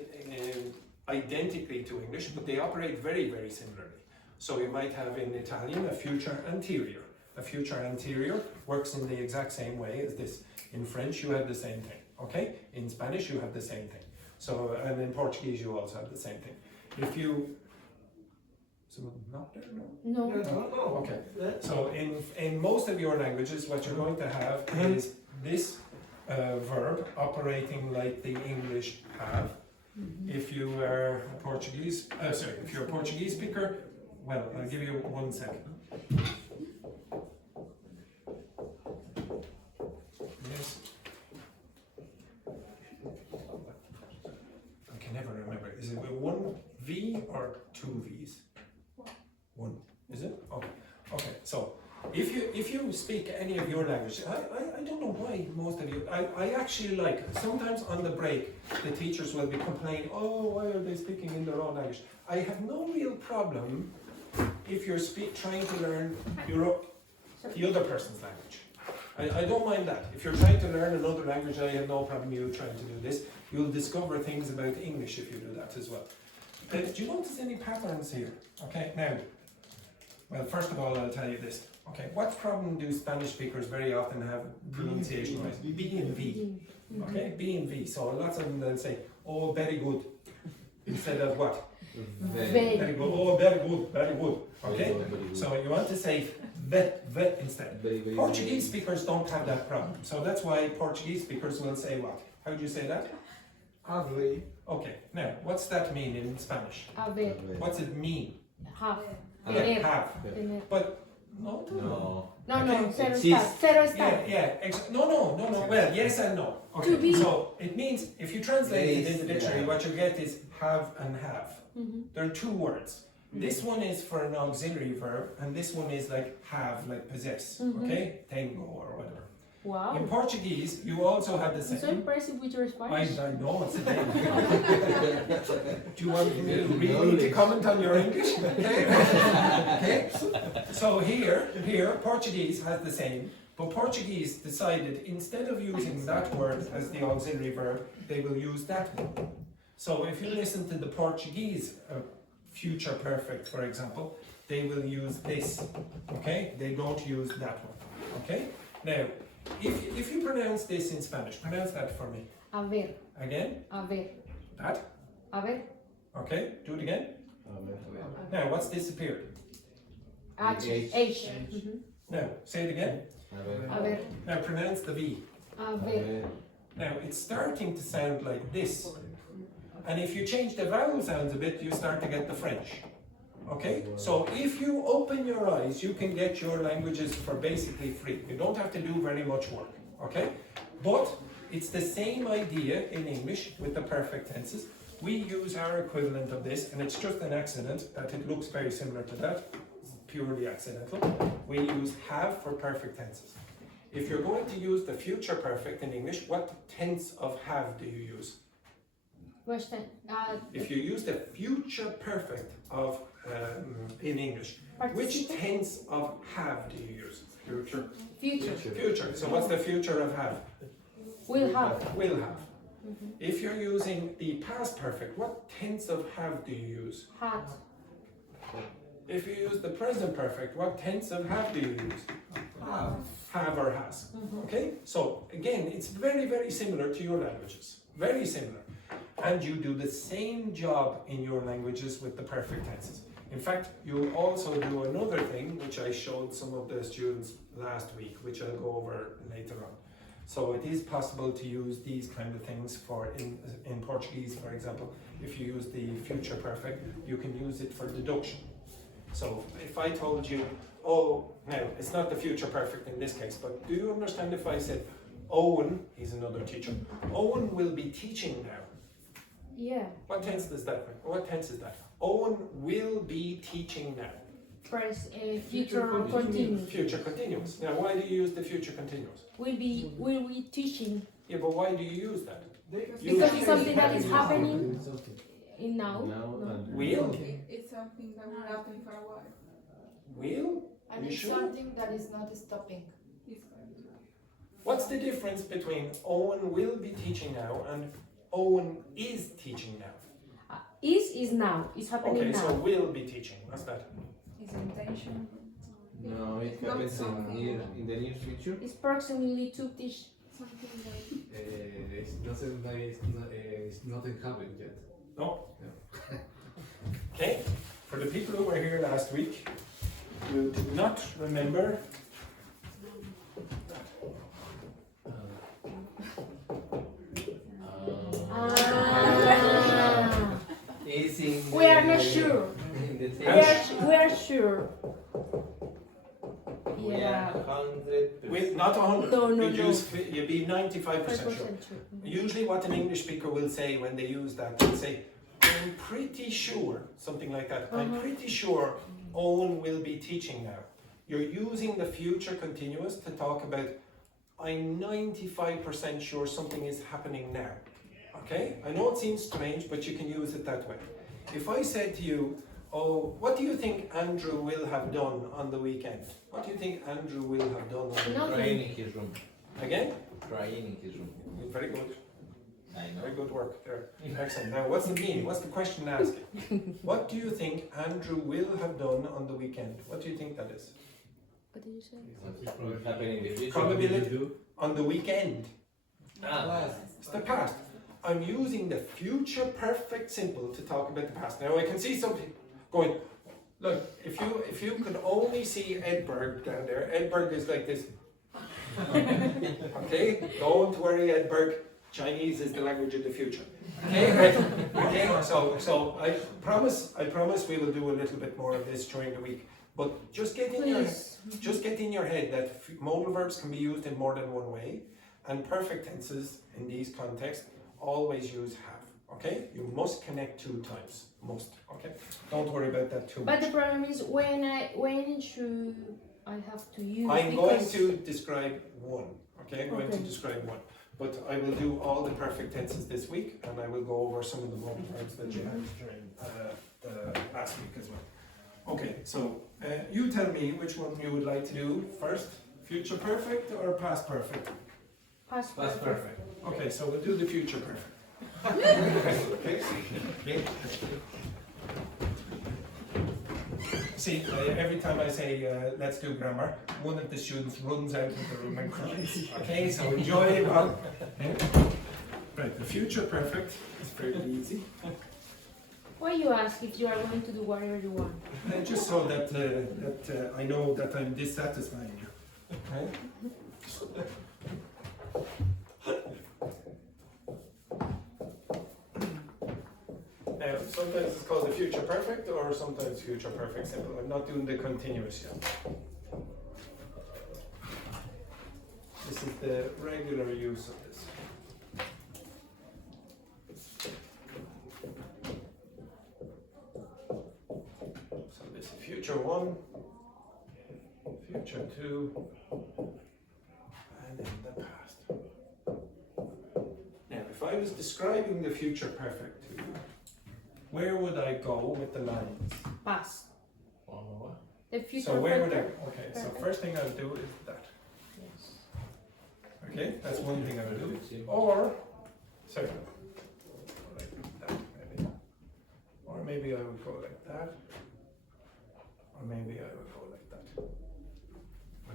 identically to English, but they operate very, very similarly. So you might have in Italian a future anterior. A future anterior works in the exact same way as this. In French, you have the same thing. Okay? In Spanish, you have the same thing. So, and in Portuguese, you also have the same thing. If you So not there, no? No. No. Okay. So in most of your languages, what you're going to have is this verb operating like the English have. If you are Portuguese, if you're a Portuguese speaker, well, I'll give you 1 second. Yes. I can never remember. Is it with 1 V or 2 V's? 1. Is it? Okay. Okay. So if you speak any of your language, I don't know why most of you, I actually like, sometimes on the break, the teachers will be complaining, oh, why are they speaking in their own language? I have no real problem if you're trying to learn the other person's language. I don't mind that. If you're trying to learn another language, I have no problem you trying to do this. You'll discover things about English if you do that as well. Do you notice any patterns here? Okay, now, well, first of all, I'll tell you this. Okay, what problem do Spanish speakers very often have pronunciation-wise? B and V. Okay, B and V. So lots of them they'll say, oh, very good, instead of what? Very good. Oh, very good, very good. Okay, so you want to say ve instead. Portuguese speakers don't have that problem. So that's why Portuguese speakers will say what? How do you say that? Ave. Okay, now, what's that mean in Spanish? Haber. What's it mean? Have. Yeah, have. Tener. But no. No, cero Exist. está. Cero está. No. Well, yes and no. To be. Okay, so it means if you translate it in the dictionary, what you get is have and have. There are 2 words. This one is for an auxiliary verb, and this one is like have, like possess. Okay, tengo or whatever. Wow. In Portuguese, you also have the I'm so same. impressed with your Spanish. I know it's a name. Do you want me really to comment on your English? Okay. So here, Portuguese has the same, but Portuguese decided instead of using that word as the auxiliary verb, they will use that one. So if you listen to the Portuguese future perfect, for example, they will use this. Okay, they don't use that one. Okay. Now, if you pronounce this in Spanish, pronounce that for me. Haber. Again. Haber. That. Haber. Okay. Do it again. Now, what's disappeared? H. Now, say it again. Haber. Now, pronounce the V. Haber. Now, it's starting to sound like this. And if you change the vowel sounds a bit, you start to get the French. Okay? So if you open your eyes, you can get your languages for basically free. You don't have to do very much work. Okay? But it's the same idea in English with the perfect tenses. We use our equivalent of this, and it's just an accident that it looks very similar to that. It's purely accidental. We use have for perfect tenses. If you're going to use the future perfect in English, what tense of have do you use? Question. If you use the future perfect of in English, which tense of have do you use? Future. Future. So what's the future of have? Will have. Will have. If you're using the past perfect, what tense of have do you use? Had. If you use the present perfect, what tense of have do you use? Have or has. Okay? So again, it's very, very similar to your languages. Very similar. And you do the same job in your languages with the perfect tenses. In fact, you'll also do another thing, which I showed some of the students last week, which I'll go over later on. So it is possible to use these kind of things for in Portuguese, for example. If you use the future perfect, you can use it for deduction. So if I told you, oh, now it's not the future perfect in this case, but do you understand if I said, Owen, he's another teacher, Owen will be teaching now. Yeah. What tense is that? What tense is that? Owen will be teaching now. Press future continuous. Future continuous. Now, why do you use the future continuous? Will be teaching. Yeah, but why do you use that? Because it's something that is happening in now. Will? It's something that will happen for a while. Will? And You it's sure? something that is not stopping. What's the difference between Owen will be teaching now and Owen is teaching now? Is now. It's happening Okay, now. so will be teaching. What's that? It's intention. No, it happens in the near future. It's approximately to teach. Something like It's nothing happened yet. No? Yeah. Okay. For the people who were here last week, you do not remember Is in We are not sure. In the We are sure. We Yeah. are 100%. with not 100. No, no, you'd no. use you'd be 95% sure. Usually, what an English speaker will say when they use that, they'll say, "I'm pretty sure," something like that. I'm pretty sure Owen will be teaching now. You're using the future continuous to talk about, I'm 95% sure something is happening now. Okay? I know it seems strange, but you can use it that way. If I said to you, oh, what do you think Andrew will have done on the weekend? What do you think Andrew will have done on the weekend? Crying in his room. Again? Crying in his room. Very good. I know. Very good work there. Excellent. Now, what's the meaning? What's the question asking? What do you think Andrew will have done on the weekend? What do you think that is? What did you say? What will happen in the future? Probability on the weekend. Ah, It's the past. I'm using the future perfect simple to talk about the past. Now, I can see some people going, look, if you could only see Edberg down there, Edberg is like this. Okay? Don't worry, Edberg. Chinese is the language of the future. Okay, right. Okay, so I promise we will do a little bit more of this during the week. But just get in your head that modal verbs can be used in more than one way, and perfect tenses in these contexts always use have. Okay, you must connect 2 times. Must. Okay, don't worry about that too much. But the problem is when should I have to use? I'm going to describe one. Okay, I'm going to Okay. describe one. But I will do all the perfect tenses this week, and I will go over some of the modal verbs that you had during last week as well. Okay, so you tell me which one you would like to do first, future perfect or past perfect? Past that's perfect. Okay, so we'll do the future perfect. Okay. See, every time I say let's do grammar, one of the students runs out of the room and cries. Okay, so enjoy it all. Right, the future perfect is fairly easy. Why you ask if you are going to do whatever you want? Just so that I know that I'm dissatisfying you. Right? Now, sometimes it's called the future perfect or sometimes future perfect simple. I'm not doing the continuous yet. This is the regular use of this. So this is future 1, future 2, and then the past. Now, if I was describing the future perfect to you, where would I go with the lines? Past. What? The future. So where would I? perfect. Okay, so Perfect. first thing I'll do is that. Yes. Okay, that's one thing I'll do. Or second, like that maybe. Or maybe I would go like that. Or maybe I would go like that.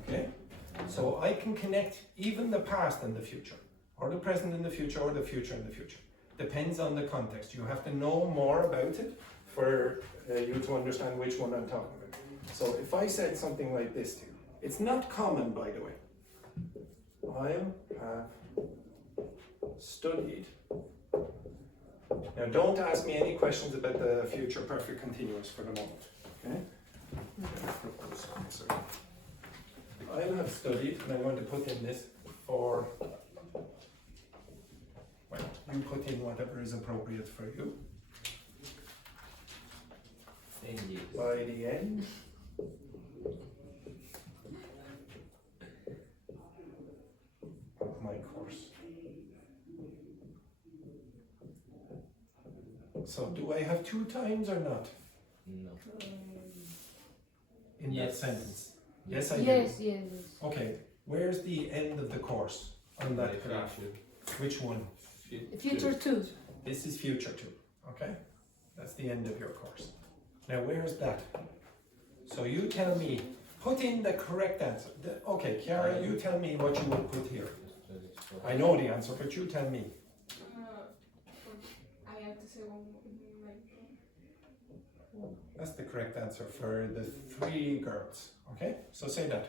Okay, so I can connect even the past and the future, or the present and the future, or the future and the future. Depends on the context. You have to know more about it for you to understand which one I'm talking about. So if I said something like this to you, it's not common, by the way. I have studied. Now don't ask me any questions about the future perfect continuous for the moment. Okay? I have studied, and I'm going to put in this for, well, you put in whatever is appropriate for you. 10 years. By the end of my course. So do I have 2 times or not No. in that Yes. sentence? Yes, I Yes, do. yes, yes. Okay, where's the end of the course on that graph? Which one? The future too. This is future 2, okay? That's the end of your course. Now where's that? So you tell me, put in the correct answer. Okay, Chiara, you tell me what you would put here. I know the answer, but you tell me. I have to say one like That's the correct answer for the 3 girls. Okay, so say that.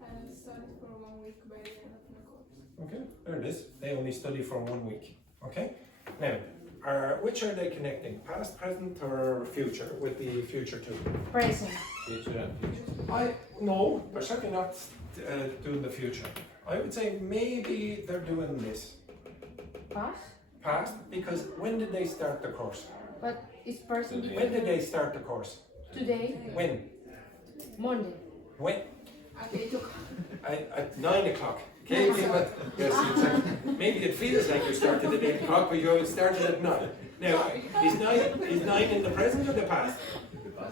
I studied for 1 week by the end of my course. Okay, there it is. They only study for 1 week. Okay, now, which are they connecting? Past, present, or future with the future too? Present. Future and future. No, they're certainly not doing the future. I would say maybe they're doing this. Past? Past, because when did they start the course? But it's person Today. When did they start the course? today, When? morning. When? At 8 o'clock. At 9 o'clock. Okay, yes, exactly. Maybe it feels like you started at 8 o'clock, but you started at 9. Now, is 9 in the present or the past?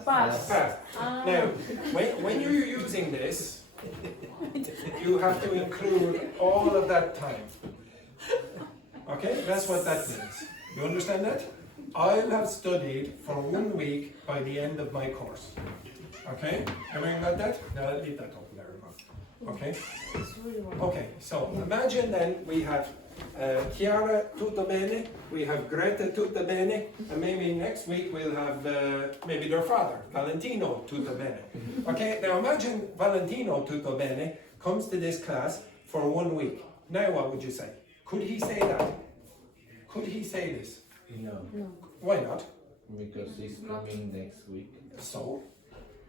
Past. Past. Now, when you're using this, you have to include all of that time. Okay, that's what that means. You understand that? I'll have studied for 1 week by the end of my course. Okay, everyone got that? Now I'll leave that open there. Okay. It's really wrong. Okay, so imagine then we have Chiara tutto bene, we have Greta tutto bene, and maybe next week we'll have maybe their father, Valentino tutto bene. Okay, now imagine Valentino tutto bene comes to this class for 1 week. Now what would you say? Could he say that? Could he say this? No, Why not? because he's coming next week. So,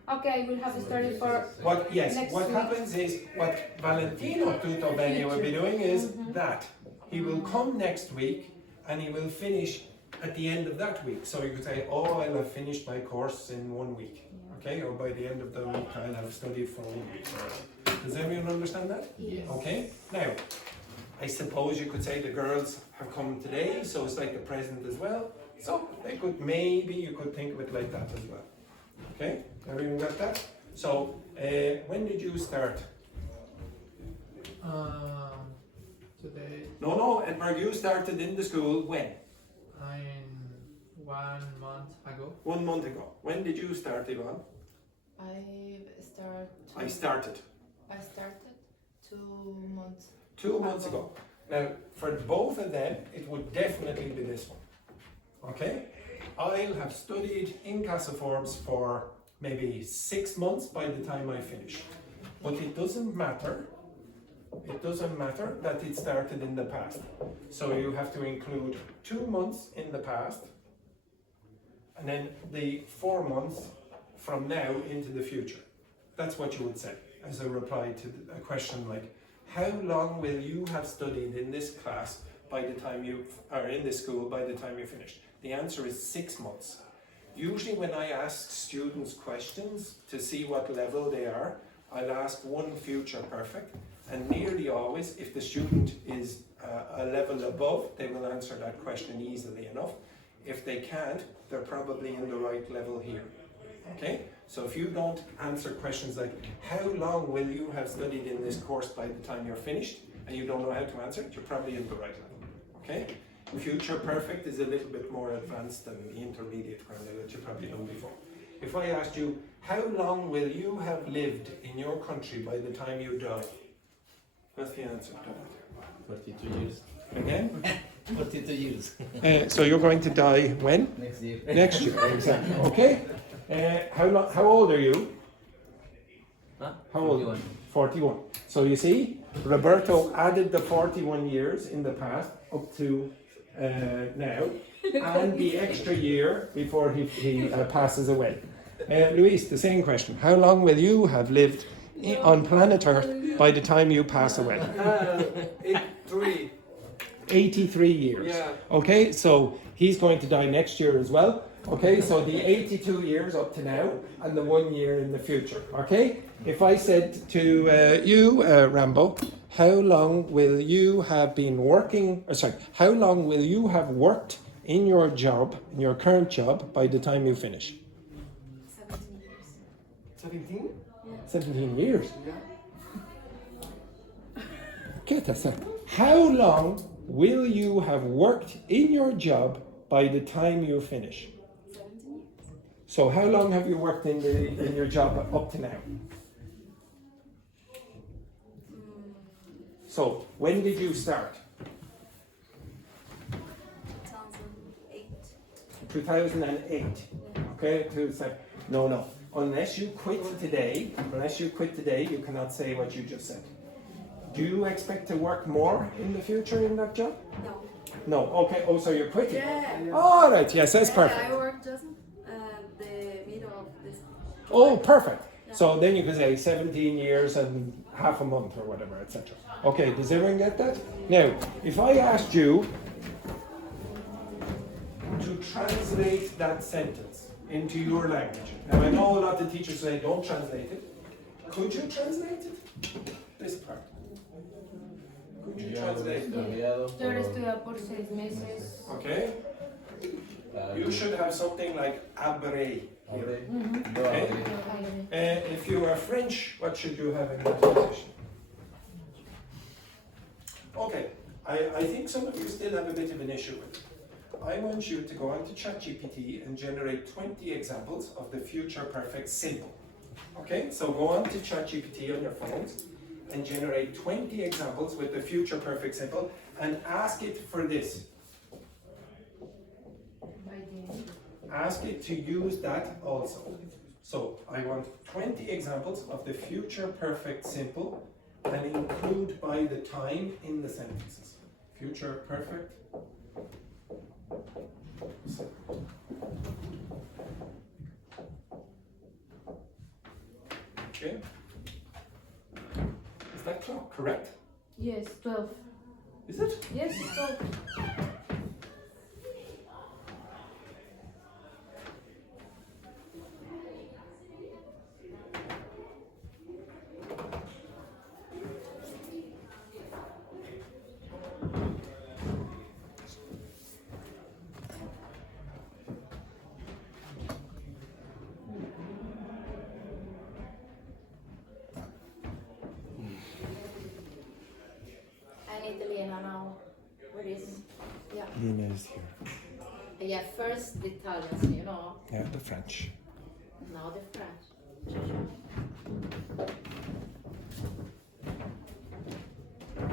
Okay, we'll have to start it for what Next week. happens is, what Valentino tutto bene will be doing is that. He will come next week and he will finish at the end of that week. So you could say, oh, I'll have finished my course in 1 week. Okay, or by the end of the week I'll have studied for 1 week. Does everyone understand that? Yes. Okay, now, I suppose you could say the girls have come today, so it's like the present as well. So they could, maybe you could think of it like that as well. Okay, everyone got that? So, when did you start? Today No, Edward, you started in the school when? I'm 1 month ago. 1 month ago. When did you start, Ivan? I started. I started 2 months. 2 months ago. Now, for both of them, it would definitely be this one. Okay? I'll have studied in Casa Forbes for maybe 6 months by the time I finish. But it doesn't matter. It doesn't matter that it started in the past. So you have to include 2 months in the past, and then the 4 months from now into the future. That's what you would say as a reply to a question like, how long will you have studied in this class by the time you are in this school by the time you finish? The answer is 6 months. Usually when I ask students questions to see what level they are, I'll ask one future perfect, and nearly always if the student is a level above, they will answer that question easily enough. If they can't, they're probably in the right level here. Okay? So if you don't answer questions like, how long will you have studied in this course by the time you're finished, and you don't know how to answer it, you're probably in the right level. Okay? Future perfect is a little bit more advanced than the intermediate grammar that you've probably done before. If I asked you, how long will you have lived in your country by the time you die? What's the answer to that? 42 years. Again? 42 years. So you're going to die when? Next year. Next year, exactly. Okay. How old are you? Huh? How old? 41. 41. So you see, Roberto added the 41 years in the past up to now, and the extra year before he passes away. Luis, the same question. How long will you have lived on planet Earth by the time you pass away? 83. 83 years. Yeah. Okay, so he's going to die next year as well. Okay, so the 82 years up to now and the 1 year in the future. Okay, if I said to you, Rambo, how long will you have been working, how long will you have worked in your job, in your current job, by the time you finish? 17 years. 17? 17 years. Yeah. Get that. How long will you have worked in your job by the time you finish? 17 years. So how long have you worked in your job up to now? So when did you start? 2008. 2008. Okay, No, no. Unless you quit today, you cannot say what you just said. Do you expect to work more in the future in that job? No. No. Okay. Oh, so you're quitting? Yeah. All right. Yes, that's perfect. I work just the middle of this. Oh, perfect. So then you can say 17 years and half a month or whatever, etc. Okay, does everyone get that? Now, if I asked you to translate that sentence into your language, now I know a lot of teachers say don't translate it. Could you translate it? This part. Could you translate it? Yo he estudiado por 6 meses. Okay. You should have something like abré here. Okay. If you are French, what should you have in that position? Okay, I think some of you still have a bit of an issue with it. I want you to go onto ChatGPT and generate 20 examples of the future perfect simple. Okay, so go on to ChatGPT on your phones and generate 20 examples with the future perfect simple and ask it for this. Ask it to use that also. So I want 20 examples of the future perfect simple and include by the time in the sentences. Future perfect simple. Okay. Is that clock correct? Yes, 12. Is it? Yes, 12. And Italiano now. What is? Yeah. Lina is here. Yeah, first the Italians, you know. Yeah, the French. Now the French.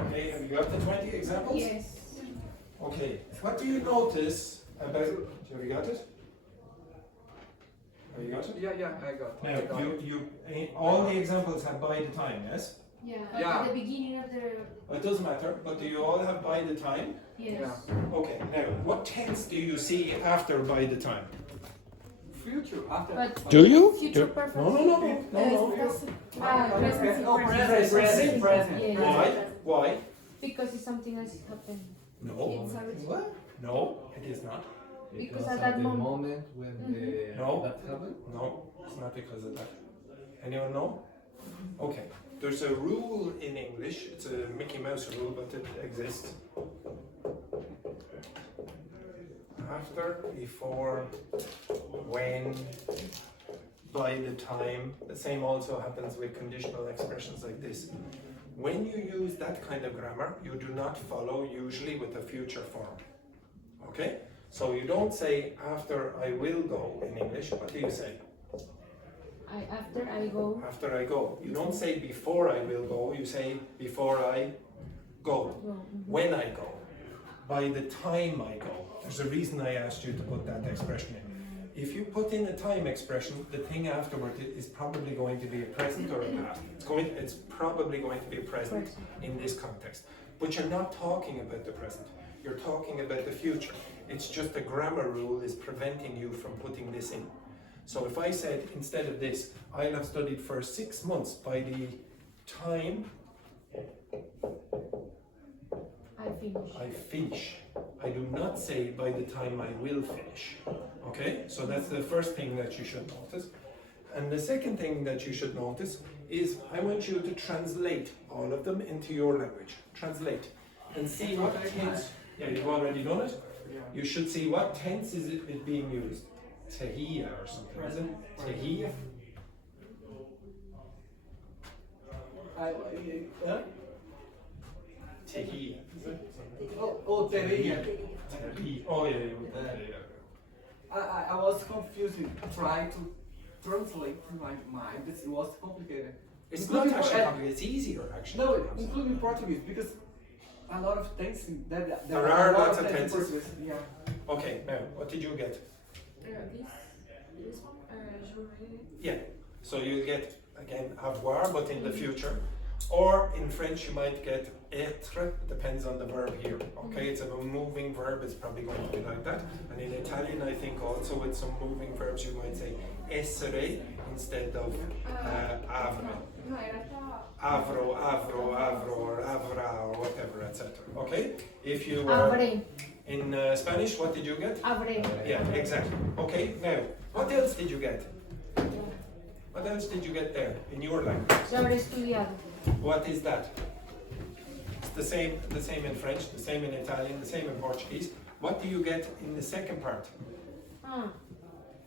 Okay, have you got the 20 examples? Yes. Okay, what do you notice about... Have you got it? Have you got it? Yeah, I got. Now, all the examples have by the time, yes? Yeah. Yeah. At the beginning of the. It doesn't matter, but do you all have by the time? Yes. Yeah. Okay, now, what tense do you see after by the time? Future after. But Do you? future perfect. No. Present Present. simple. Present. Yes. Why? Because it's something else happened. No. It's already. What? No, it is not. Because at that the moment. moment when No. that happened. No, it's not because of that. Anyone know? Okay. There's a rule in English, it's a Mickey Mouse rule, but it exists. After, before, when, by the time. The same also happens with conditional expressions like this. When you use that kind of grammar, you do not follow usually with a future form. Okay? So you don't say after I will go in English. What do you say? After I go. After I go. You don't say before I will go, you say before I go. When I go. By the time I go. There's a reason I asked you to put that expression in. If you put in a time expression, the thing afterward is probably going to be a present or a past. It's probably going to be a present in this context. But you're not talking about the present. You're talking about the future. It's just a grammar rule is preventing you from putting this in. So if I said, instead of this, I'll have studied for 6 months by the time I finish. I do not say by the time I will finish. Okay? So that's the first thing that you should notice. And the second thing that you should notice is I want you to translate all of them into your language. Translate. And see what tense. Yeah, you've already done it? Yeah. You should see what tense is it being used. Tehiyya or something, is it? Tehiyya? Tehiyya. Teria. Tehiyya. Oh, yeah. I was confused trying to translate in my mind. It was complicated. It's not actually complicated, it's easier actually. No, including Portuguese, because a lot of things that There are a lot lots of things in tenses. Portuguese, yeah. Okay, now, what did you get? This one. Yeah. So you get again avoir, but in the future. Or in French you might get être, depends on the verb here. Okay, it's a moving verb, it's probably going to be like that. And in Italian I think also with some moving verbs you might say essere instead of avere. Avro, avro, avro, or avra, or whatever, etc. Okay? If you were Abre. in Spanish, what did you get? Abre. Yeah, exactly. Okay, now, what else did you get? What else did you get there in your language? Se habré estudiado. What is that? It's the same in French, the same in Italian, the same in Portuguese. What do you get in the second part?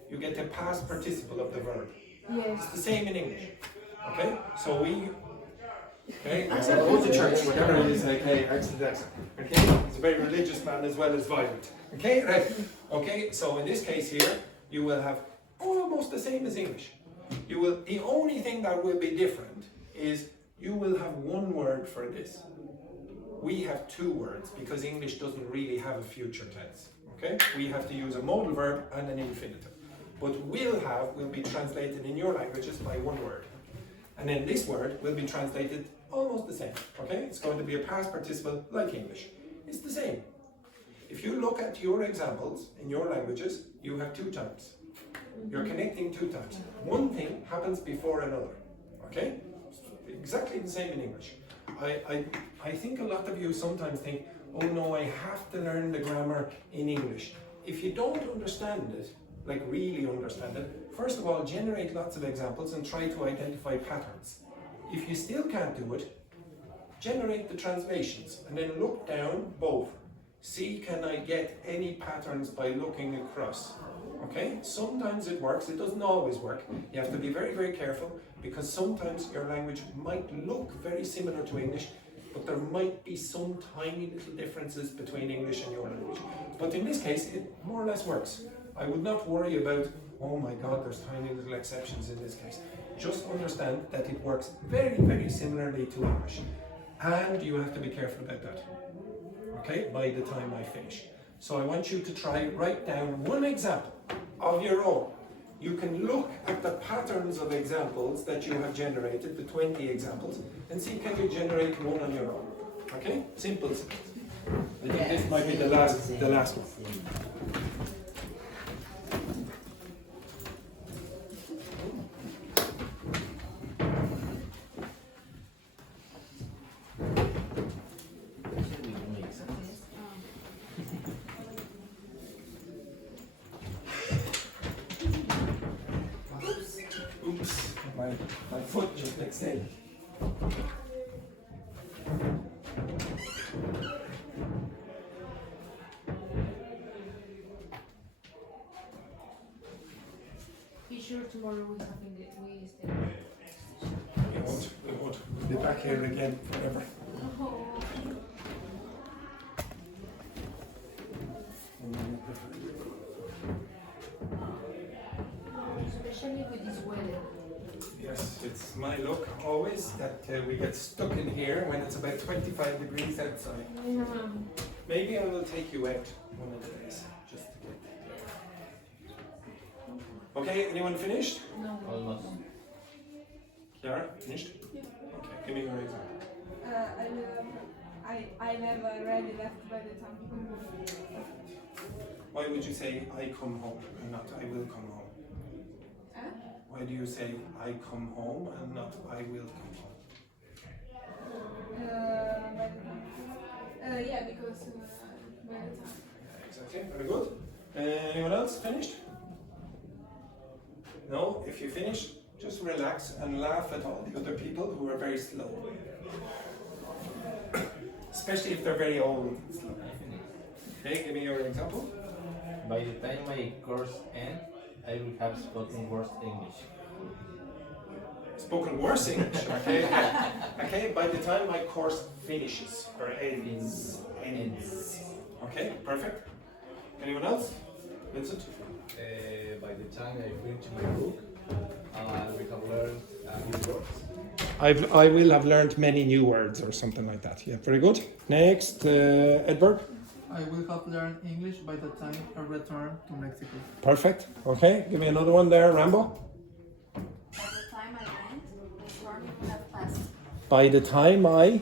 You get the past participle of the verb. Yes. It's the same in English. Okay? So we... Okay, so go to church, whatever it is, like, hey, okay? He's a very religious man as well as violent. Okay, right? Okay, so in this case here, you will have almost the same as English. You will, the only thing that will be different is you will have one word for this. We have two words because English doesn't really have a future tense. Okay, we have to use a modal verb and an infinitive. But will be translated in your languages by one word. And then this word will be translated almost the same. Okay, it's going to be a past participle like English. It's the same. If you look at your examples in your languages, you have two times. You're connecting two times. One thing happens before another. Okay? Exactly the same in English. I think a lot of you sometimes think, oh no, I have to learn the grammar in English. If you don't understand it, like really understand it, first of all, generate lots of examples and try to identify patterns. If you still can't do it, generate the translations and then look down both. See, can I get any patterns by looking across? Okay, sometimes it works, it doesn't always work. You have to be very, very careful because sometimes your language might look very similar to English, but there might be some tiny little differences between English and your language. But in this case, it more or less works. I would not worry about, oh my God, there's tiny little exceptions in this case. Just understand that it works very, very similarly to English. And you have to be careful about that. Okay, by the time I finish. So I want you to try write down one example of your own. You can look at the patterns of examples that you have generated, the 20 examples, and see can you generate one on your own. Okay? Simple. I think this might be the last one. Oops, my foot just extended. Be sure tomorrow we stay. We won't. We'll be back here again forever. Especially with this weather. Yes, it's my luck always that we get stuck in here when it's about 25 degrees outside. Yeah. Maybe I will take you out one of the days just to get Okay, anyone finished? No. Almost. Chiara, finished? Yeah. Okay, give me your example. I never really left by the time. Why would you say I come home and not I will come home? Why do you say I come home and not I will come home? Yeah, because by the time. Yeah, exactly, very good. Anyone else finished? No? If you finish, just relax and laugh at all the other people who are very slow. Especially if they're very old and slow. Okay, give me your example. By the time my course ends, I will have spoken worse English. Spoken worse English, okay? Okay, by the time my course finishes, or ends. Okay, perfect. Anyone else? Vincent? By the time I finish my book, we have learned new words. I will have learned many new words or something like that. Yeah, very good. Next, Edward. I will have learned English by the time I return to Mexico. Perfect. Okay, give me another one there, Rambo. By the time I land, the storm will have passed. By the time I land.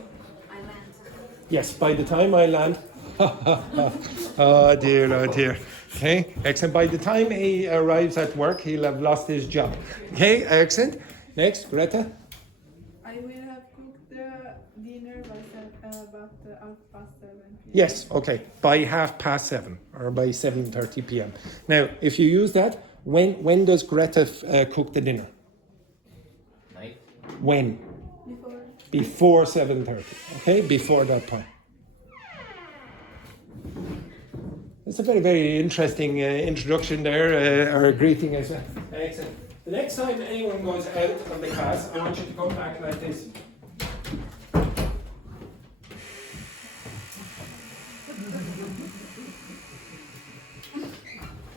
yes, by the time I land. Oh dear, oh dear. Okay, excellent. By the time he arrives at work, he'll have lost his job. Okay, excellent. Next, Greta. I will have cooked the dinner by about 7:30 p.m. Yes, okay, by 7:30 or by 7:30 p.m. Now, if you use that, when does Greta cook the dinner? Night. When? Before. Before 7:30. Okay, before that time. It's a very, very interesting introduction there, or greeting as well. Excellent. The next time anyone goes out of the class, I want you to come back like this.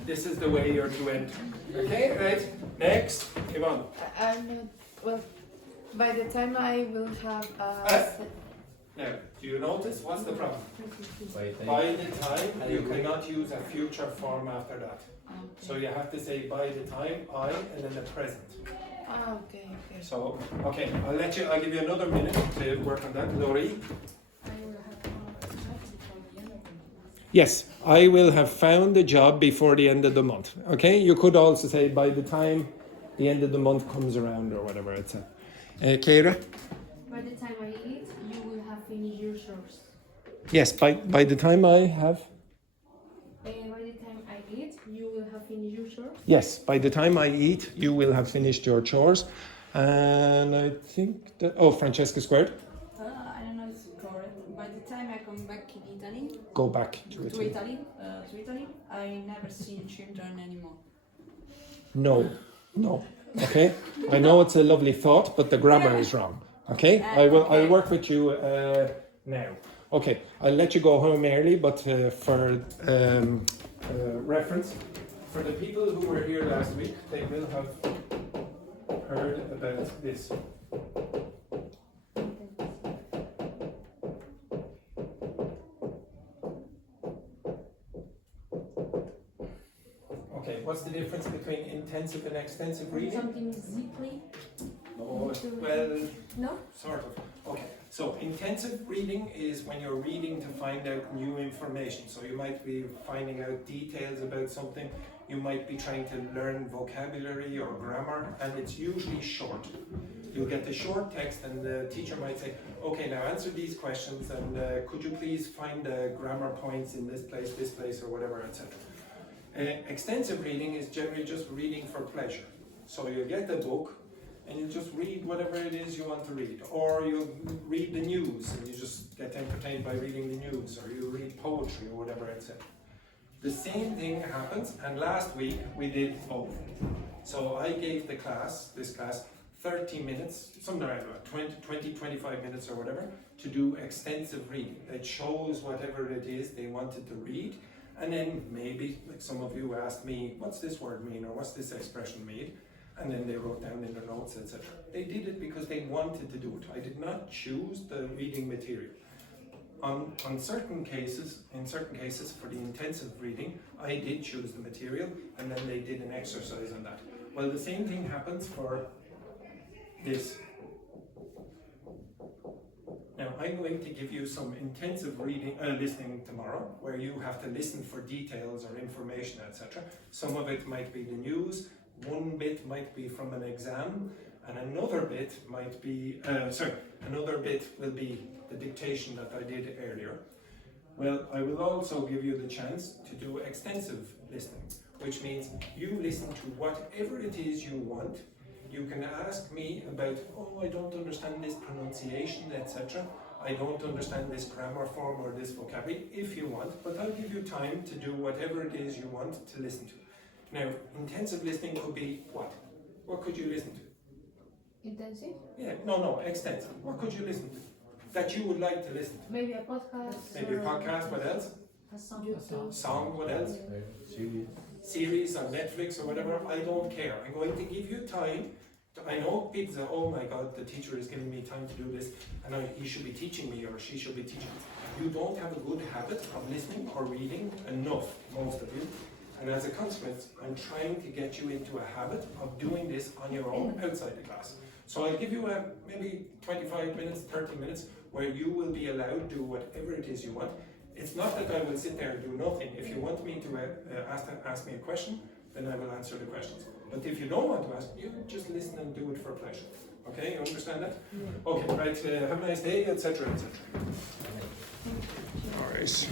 This is the way you're to enter. Okay, right? Next, come on. I'm not, well, by the time I will have Now, do you notice what's the problem? By the By the time, you cannot use a future form after that. So you have to say by the time I and then the present. okay. So, okay, I'll give you another minute to work on that. Laurie? Yes, I will have found a job before the end of the month. Okay, you could also say by the time the end of the month comes around or whatever it's at. Keira? By the time I eat, you will have finished your chores. Yes, by the time I have. By the time I eat, you will have finished your chores. Yes, by the time I eat, you will have finished your chores. And I think that. Oh, Francesca squared. I don't know if it's correct. By the time I come back in Italy, Go back to to it. Italy, I never seen children anymore. No. Okay, I know it's a lovely thought, but the grammar is wrong. Okay, I'll work with you now. Okay, I'll let you go home early, but for reference, for the people who were here last week, they will have heard about this. Okay, what's the difference between intensive and extensive reading? Something deeply. Oh, well, No? sort of. Okay, so intensive reading is when you're reading to find out new information. So you might be finding out details about something, you might be trying to learn vocabulary or grammar, and it's usually short. You'll get the short text and the teacher might say, okay, now answer these questions and could you please find the grammar points in this place, or whatever, etc. Extensive reading is generally just reading for pleasure. So you get the book and you just read whatever it is you want to read. Or you read the news and you just get entertained by reading the news. Or you read poetry or whatever, etc. The same thing happens, and last week we did both. So I gave this class 30 minutes, something around about 25 minutes or whatever, to do extensive reading. It shows whatever it is they wanted to read. And then maybe, like some of you asked me, what's this word mean, or what's this expression mean? And then they wrote down in their notes, etc. They did it because they wanted to do it. I did not choose the reading material. In certain cases, for the intensive reading, I did choose the material, and then they did an exercise on that. Well, the same thing happens for this. Now, I'm going to give you some intensive listening tomorrow, where you have to listen for details or information, etc. Some of it might be the news, one bit might be from an exam, and another bit might be, another bit will be the dictation that I did earlier. Well, I will also give you the chance to do extensive listening, which means you listen to whatever it is you want. You can ask me about, oh, I don't understand this pronunciation, etc. I don't understand this grammar form or this vocabulary, if you want, but I'll give you time to do whatever it is you want to listen to. Now, intensive listening could be what? What could you listen to? Intensive? Yeah, no, extensive. What could you listen to that you would like to listen to? Maybe a podcast. Maybe a podcast, what else? A song. Song, what else? Series on Netflix or whatever, I don't care. I'm going to give you time I know people say, oh my God, the teacher is giving me time to do this, and he should be teaching me or she should be teaching me. You don't have a good habit of listening or reading enough, most of you. And as a consequence, I'm trying to get you into a habit of doing this on your own outside the class. So I'll give you maybe 25 minutes, 30 minutes, where you will be allowed to do whatever it is you want. It's not that I will sit there and do nothing. If you want me to ask me a question, then I will answer the questions. But if you don't want to ask, you just listen and do it for pleasure. Okay, you understand that? Okay, right, have a nice day, etc., etc. All right.